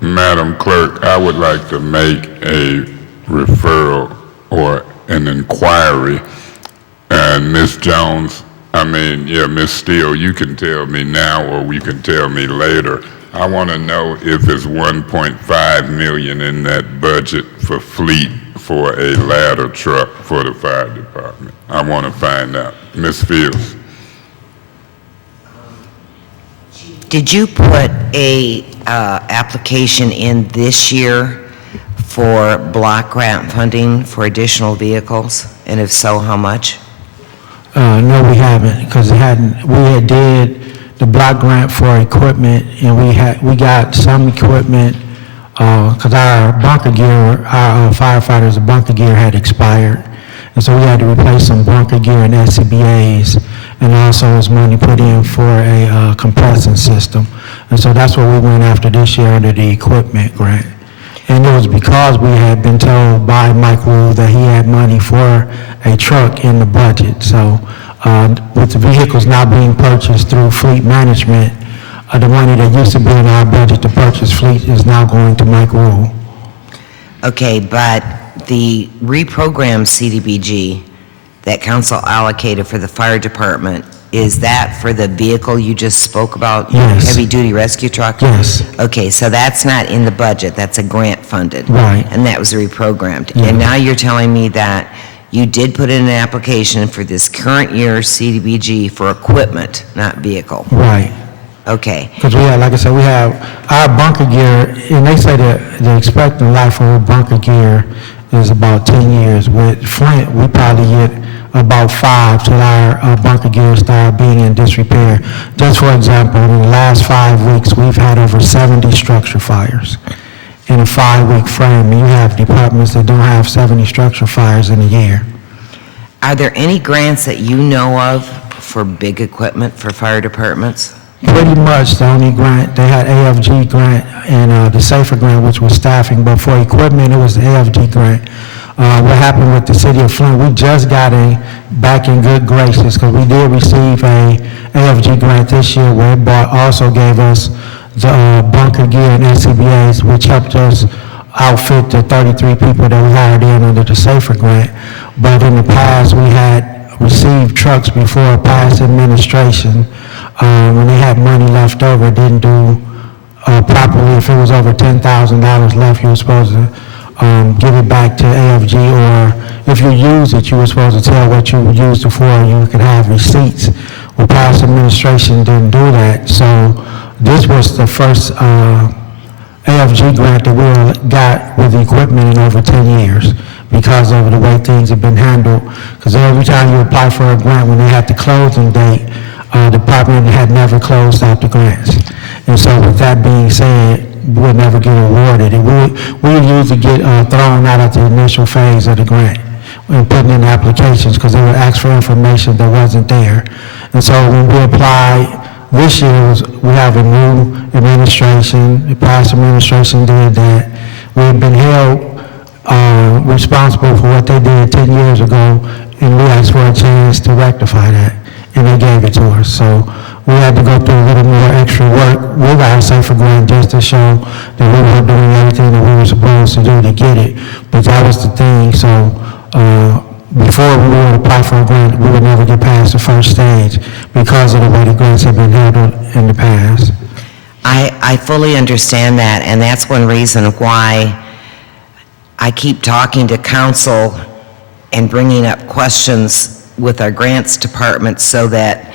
Madam Clerk, I would like to make a referral or an inquiry. And Ms. Jones, Ms. Steele, you can tell me now or you can tell me later. I want to know if there's 1.5 million in that budget for fleet for a ladder truck for the fire department. I want to find out. Ms. Fields. Did you put a application in this year for block grant funding for additional vehicles? And if so, how much? No, we haven't, because we had did the block grant for equipment, and we got some equipment, because our bunker gear, our firefighters' bunker gear had expired, and so we had to replace some bunker gear and SCBA's, and also was money put in for a compressing system, and so that's what we went after this year under the equipment grant. And it was because we had been told by Mike Rule that he had money for a truck in the budget. So with the vehicles now being purchased through fleet management, the money that used to be in our budget to purchase fleet is now going to Mike Rule. Okay, but the reprogrammed CDBG that council allocated for the fire department, is that for the vehicle you just spoke about? Yes. Heavy-duty rescue truck? Yes. Okay, so that's not in the budget, that's a grant funded. Right. And that was reprogrammed. Yeah. And now you're telling me that you did put in an application for this current year's CDBG for equipment, not vehicle? Right. Okay. Because we have, like I said, we have our bunker gear, and they say that the expected life of a bunker gear is about 10 years. With Flint, we probably get about 5 till our bunker gear start being in disrepair. Just for example, in the last 5 weeks, we've had over 70 structure fires in a 5-week frame. And you have departments that don't have 70 structure fires in a year. Are there any grants that you know of for big equipment for fire departments? Pretty much the only grant, they had AFG grant and the SAFER grant, which was staffing, but for equipment, it was the AFG grant. What happened with the city of Flint, we just got back in good graces, because we did receive a AFG grant this year where it also gave us the bunker gear and SCBA's, which helped us outfit the 33 people that we hired in under the SAFER grant. But in the past, we had received trucks before past administration. When they had money left over, didn't do properly. If it was over $10,000 left, you were supposed to give it back to AFG, or if you use it, you were supposed to tell what you used it for, and you could have receipts. Well, past administration didn't do that, so this was the first AFG grant that we got with the equipment in over 10 years because of the way things have been handled. Because every time you apply for a grant, when they had the closing date, the department had never closed out the grants. And so with that being said, we'll never get awarded. And we usually get thrown out at the initial phase of the grant and putting in applications because they would ask for information that wasn't there. And so when we apply this year, we have a new administration. The past administration did that. We have been held responsible for what they did 10 years ago, and we asked for a chance to rectify that, and they gave it to us. So we had to go through a little more extra work with our SAFER grant just to show that we were doing everything that we were supposed to do to get it. But that was the thing. So before we would apply for a grant, we would never get past the first stage because of the way the grants have been handled in the past. I fully understand that, and that's one reason why I keep talking to council and bringing up questions with our grants department so that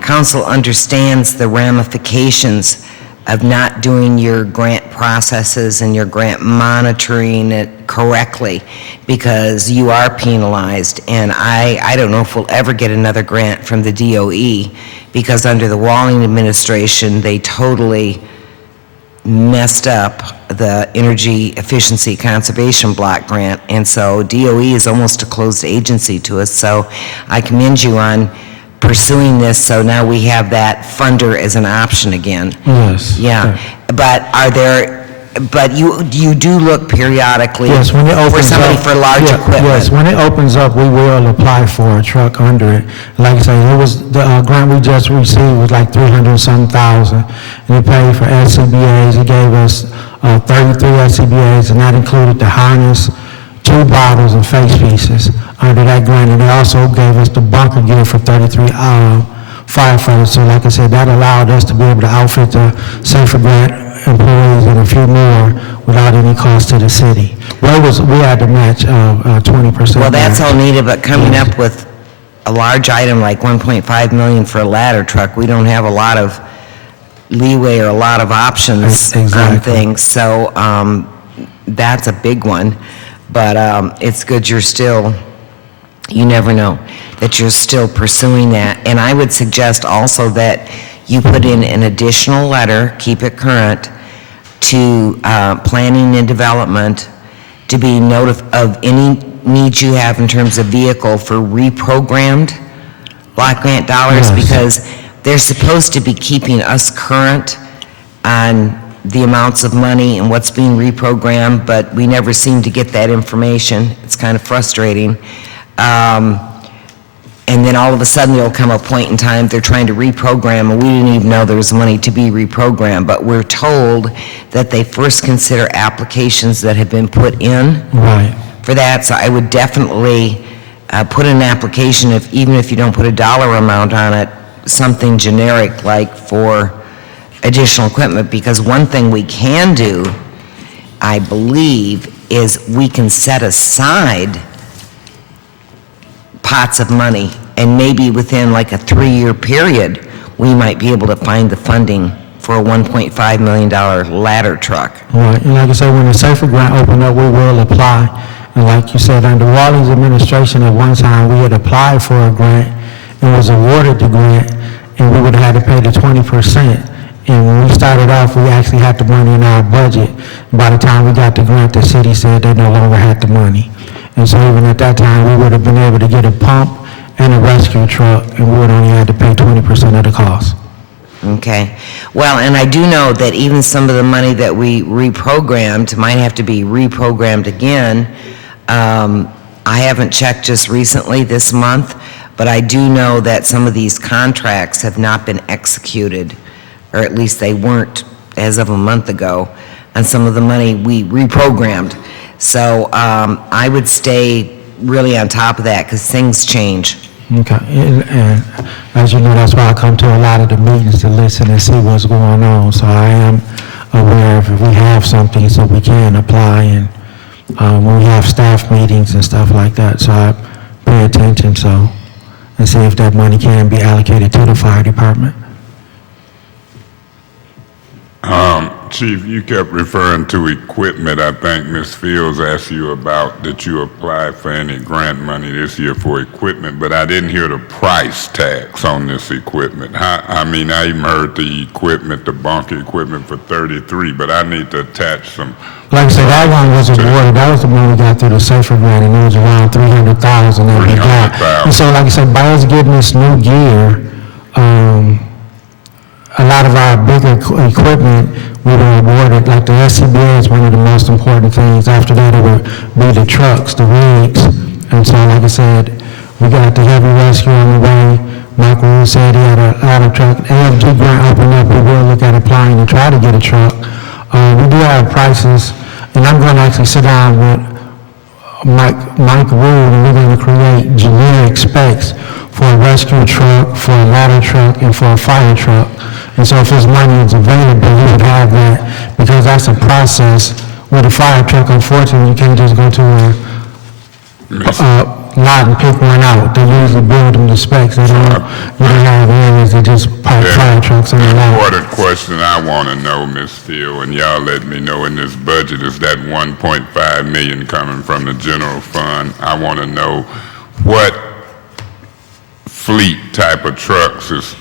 council understands the ramifications of not doing your grant processes and your grant monitoring it correctly, because you are penalized. And I don't know if we'll ever get another grant from the DOE, because under the Walling administration, they totally messed up the Energy Efficiency Conservation Block Grant, and so DOE is almost a closed agency to us, so I commend you on pursuing this, so now we have that funder as an option again. Yes. Yeah, but you do look periodically Yes, when it opens for somebody up. for large Yeah, equipment. Yes, when it opens up, we will apply for a truck under it. Like I say, it was, the grant we just received was like 300-some thousand, and it paid for SCBA's. It gave us 33 SCBA's, and that included the harness, 2 bottles, and face pieces under that grant. And they also gave us the bunker gear for 33 firefighters. So like I said, that allowed us to be able to outfit the Safer Grant employees and a few more without any cost to the city. We had to match 20%. Well, that's match. all needed, but coming up with a large item like 1.5 million for a ladder truck, we don't have a lot of leeway or a lot of options on Exactly. things. So that's a big one, but it's good you're still, you never know, that you're still pursuing that. And I would suggest also that you put in an additional letter, keep it current, to planning and development to be notified of any needs you have in terms of vehicle for reprogrammed block grant dollars, Yes. because they're supposed to be keeping us current on the amounts of money and what's being reprogrammed, but we never seem to get that information. It's kind of frustrating. And then all of a sudden, there'll come a point in time, they're trying to reprogram, and we didn't even know there was money to be reprogrammed. But we're told that they first consider applications that have been put in Right. for that. So I would definitely put in an application, even if you don't put a dollar amount on it, something generic like for additional equipment. Because one thing we can do, I believe, is we can set aside pots of money, and maybe within like a 3-year period, we might be able to find the funding for a $1.5 million ladder truck. Right, and like I said, when the Safer Grant opened up, we will apply. And like you said, under Wally's administration, at one time, we had applied for a grant and was awarded the grant, and we would have had to pay the 20%. And when we started off, we actually had the money in our budget. By the time we got the grant, the city said they no longer had the money. And so even at that time, we would have been able to get a pump and a rescue truck, and we would only have to pay 20% of the cost. Okay. Well, and I do know that even some of the money that we reprogrammed might have to be reprogrammed again. I haven't checked just recently this month, but I do know that some of these contracts have not been executed, or at least they weren't as of a month ago, and some of the money we reprogrammed. So I would stay really on top of that, because things change. Okay, and as you know, that's why I come to a lot of the meetings to listen and see what's going on. So I am aware of if we have something, so we can apply, and when we have staff meetings and stuff like that, so I pay attention, and see if that money can be allocated to the fire department. Chief, you kept referring to equipment. I think Ms. Fields asked you about that you applied for any grant money this year for equipment, but I didn't hear the price tags on this equipment. I even heard the equipment, the bunker equipment for 33, but I need to attach some. Like I said, that one was awarded, that was the one we got through the Safer Grant, and it was around 300,000 that we got. 300,000. And so, like I said, by us getting this new gear, a lot of our bigger equipment, we were awarded, like the SCBA is one of the most important things. After that, it would be the trucks, the rigs. And so, like I said, we got the heavy rescue on the way. Michael said he had a ladder truck. AFG grant opened up, we will look at applying to try to get a truck. We do have prices, and I'm going to actually sit down with Mike Wood, and we're going to create generic specs for a rescue truck, for a ladder truck, and for a fire truck. And so if this money is available, we would have that, because that's a process. With a fire truck, unfortunately, you can't just go to a lot and pick one out. They usually build them to specs. You don't have areas that just park fire trucks on the lot. The important question I want to know, Ms. Field, and y'all let me know in this budget, is that 1.5 million coming from the general fund. I want to know what fleet type of trucks is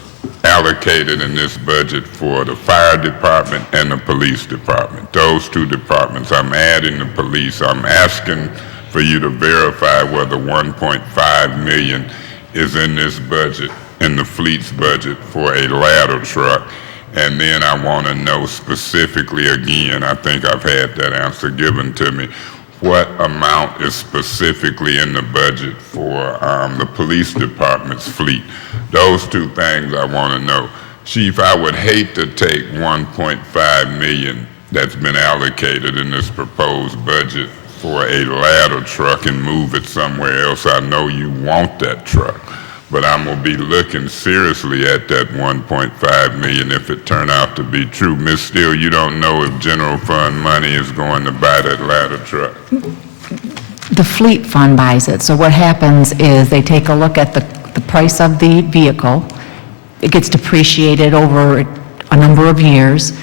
allocated in this budget for the fire department and the police department. Those two departments, I'm adding the police. I'm asking for you to verify whether 1.5 million is in this budget, in the fleet's budget for a ladder truck. And then I want to know specifically again, I think I've had that answer given to me, what amount is specifically in the budget for the police department's fleet. Those two things I want to know. Chief, I would hate to take 1.5 million that's been allocated in this proposed budget for a ladder truck and move it somewhere else. I know you want that truck, but I'm going to be looking seriously at that 1.5 million if it turn out to be true. Ms. Steele, you don't know if general fund money is going to buy that ladder truck? The fleet fund buys it. So what happens is they take a look at the price of the vehicle. It gets depreciated over a number of years.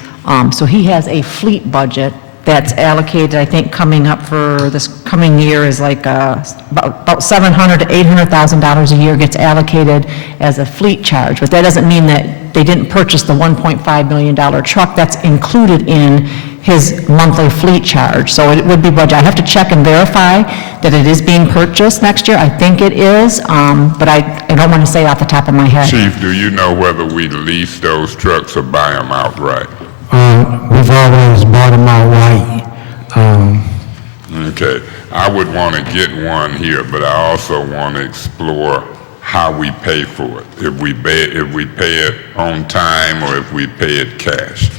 So he has a fleet budget that's allocated, I think, coming up for this coming year is like about $700,000 to $800,000 a year gets allocated as a fleet charge. But that doesn't mean that they didn't purchase the $1.5 million truck. That's included in his monthly fleet charge. So it would be budget. I have to check and verify that it is being purchased next year. I think it is, but I don't want to say off the top of my head. Chief, do you know whether we lease those trucks or buy them outright? We've always bought them outright. Okay, I would want to get one here, but I also want to explore how we pay for it. If we pay it on time or if we pay it cash.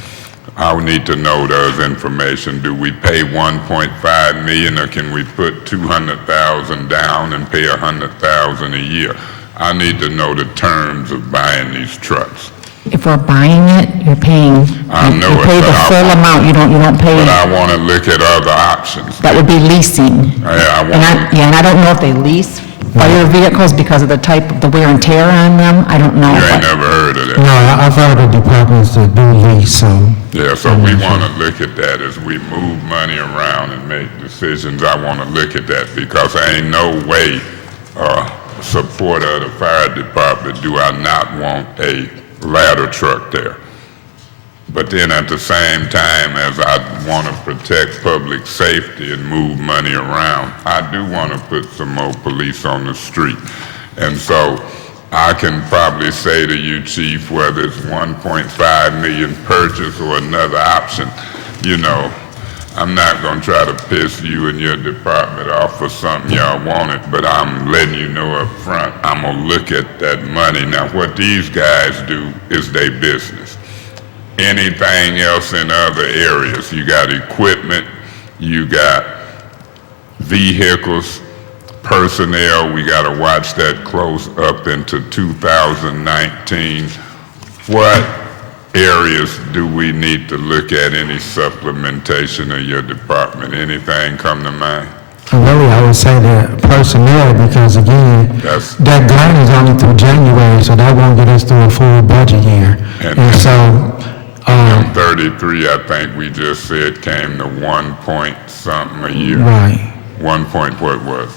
I would need to know those information. Do we pay 1.5 million or can we put 200,000 down and pay 100,000 a year? I need to know the terms of buying these trucks. If we're buying it, you're paying, I know you it, pay but the full amount, you don't pay, But I want to look at other options. that would be leasing. Yeah, And I don't know if they lease fire vehicles because of the type of the wear and tear on them, I don't know. You ain't but- never heard of that. No, I've heard of departments that do lease, so. Yeah, so we want to look at that as we move money around and make decisions. I want to look at that because there ain't no way, supporter of the fire department, do I not want a ladder truck there. But then at the same time, as I want to protect public safety and move money around, I do want to put some more police on the street. And so I can probably say to you, Chief, whether it's 1.5 million purchase or another option, you know, I'm not going to try to piss you and your department off for something y'all wanted, but I'm letting you know up front, I'm going to look at that money. Now, what these guys do is their business. Anything else in other areas, you got equipment, you got vehicles, personnel, we got to watch that close up into 2019. What areas do we need to look at any supplementation of your department? Anything come to mind? Really, I would say that personnel, because again, that grant is only through January, so that won't get us through a full budget year. And so, 33, I think we just said came to 1 point something a year. Right. 1 point what was?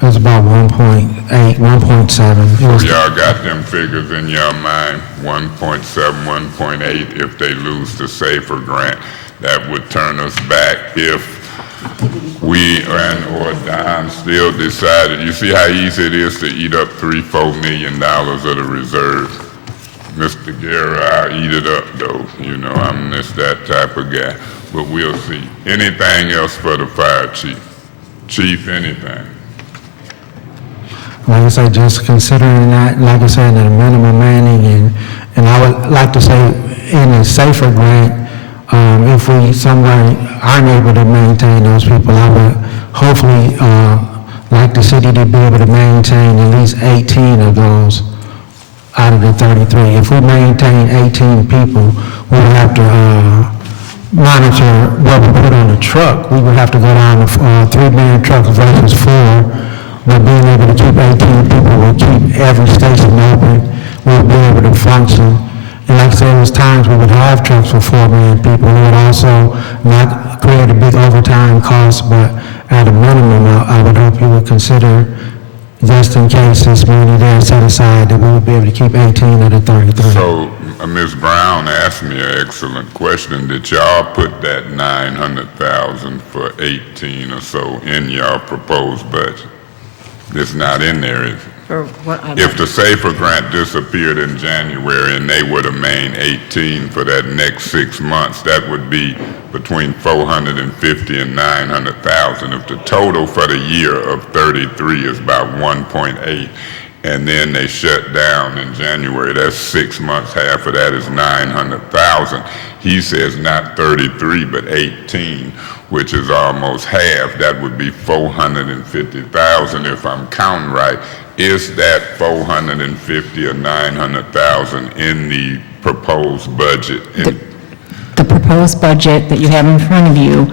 It was about 1.8, 1.7. So y'all got them figures in your mind, 1.7, 1.8, if they lose the SAFER grant, that would turn us back if we or Don still decided. You see how easy it is to eat up $3-4 million of the reserve. Mr. Guerra, I'll eat it up though, you know, I'm just that type of guy, but we'll see. Anything else for the fire chief? Chief, anything? Like I say, just considering that, like I said, the minimum manning, and I would like to say in the SAFER grant, if we somewhere aren't able to maintain those people, I would hopefully like the city to be able to maintain at least 18 of those out of the 33. If we maintain 18 people, we would have to monitor what we put on the truck. We would have to go down to 3-man trucks versus 4. But being able to keep 18 people will keep every station open. We'll be able to function. And like I said, there was times we would have trucks for 4-man people. We would also not create a big overtime cost, but at a minimum, I would hope you would consider just in case this money there set aside, that we will be able to keep 18 of the 33. So, Ms. Brown asked me an excellent question. Did y'all put that 900,000 for 18 or so in y'all proposed budget? It's not in there, is it? For what? If the SAFER grant disappeared in January and they were to main 18 for that next 6 months, that would be between 450 and 900,000. If the total for the year of 33 is about 1.8, and then they shut down in January, that's 6 months, half of that is 900,000. He says not 33, but 18, which is almost half. That would be 450,000 if I'm counting right. Is that 450 or 900,000 in the proposed budget? The proposed budget that you have in front of you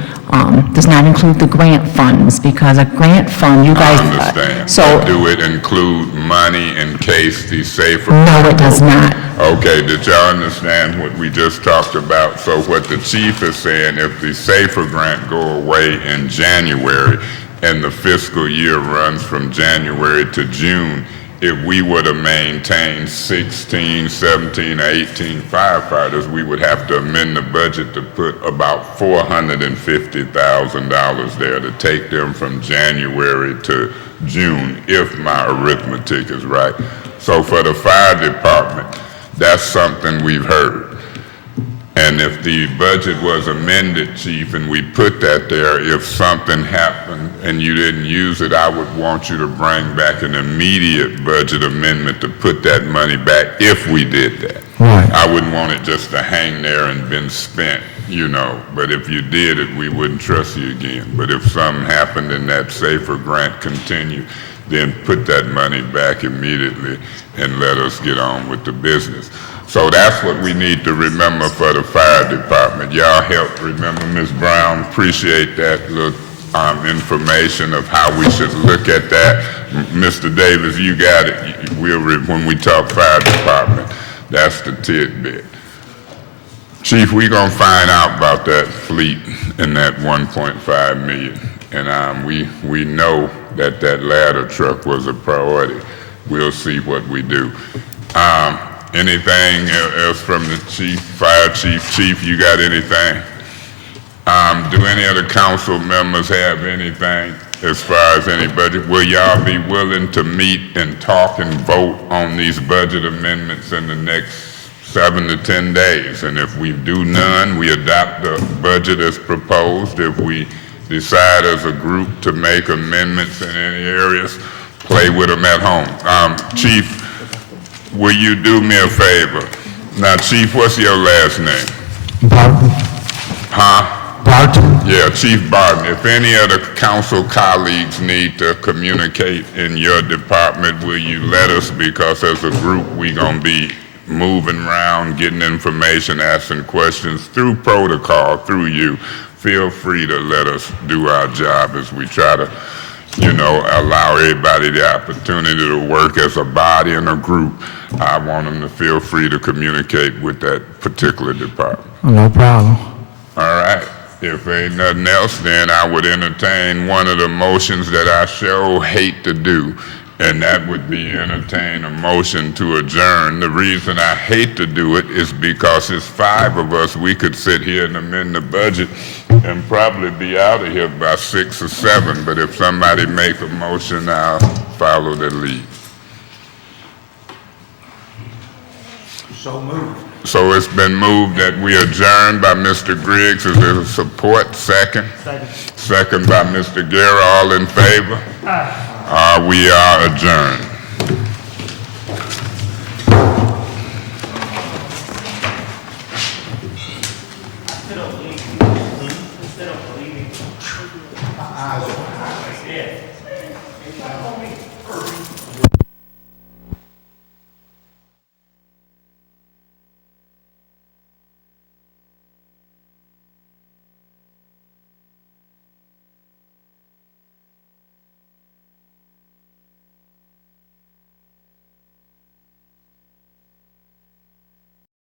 does not include the grant funds, because a grant fund, you guys... I understand. So, Do it include money in case the SAFER... no, it does not. Okay, did y'all understand what we just talked about? So what the chief is saying, if the SAFER grant go away in January and the fiscal year runs from January to June, if we were to maintain 16, 17, 18 firefighters, we would have to amend the budget to put about $450,000 there to take them from January to June, if my arithmetic is right. So for the fire department, that's something we've heard. And if the budget was amended, Chief, and we put that there, if something happened and you didn't use it, I would want you to bring back an immediate budget amendment to put that money back if we did that. Right. I wouldn't want it just to hang there and been spent, you know. But if you did it, we wouldn't trust you again. But if something happened and that SAFER grant continued, then put that money back immediately and let us get on with the business. So that's what we need to remember for the fire department. Y'all help remember, Ms. Brown. Appreciate that little information of how we should look at that. Mr. Davis, you got it. When we talk fire department, that's the tidbit. Chief, we're gonna find out about that fleet and that 1.5 million. And we know that ladder truck was a priority. We'll see what we do. Anything else from the chief, fire chief? Chief, you got anything? Do any of the council members have anything as far as any budget? Will y'all be willing to meet and talk and vote on these budget amendments in the next 7 to 10 days? And if we do none, we adopt the budget as proposed. If we decide as a group to make amendments in any areas, play with them at home. Chief, will you do me a favor? Now, Chief, what's your last name? Barton. Huh? Barton. Yeah, Chief Barton. If any of the council colleagues need to communicate in your department, will you let us? Because as a group, we're going to be moving around, getting information, asking questions through protocol, through you. Feel free to let us do our job as we try to, you know, allow everybody the opportunity to work as a body and a group. I want them to feel free to communicate with that particular department. No problem. All right. If ain't nothing else, then I would entertain one of the motions that I sure hate to do, and that would be entertain a motion to adjourn. The reason I hate to do it is because it's 5 of us. We could sit here and amend the budget and probably be out of here by 6 or 7, but if somebody make a motion, I'll follow their lead. So moved. So it's been moved that we adjourn by Mr. Griggs. Is there a support? Second? Second by Mr. Guerra. All in favor? We are adjourned. Instead of leaving.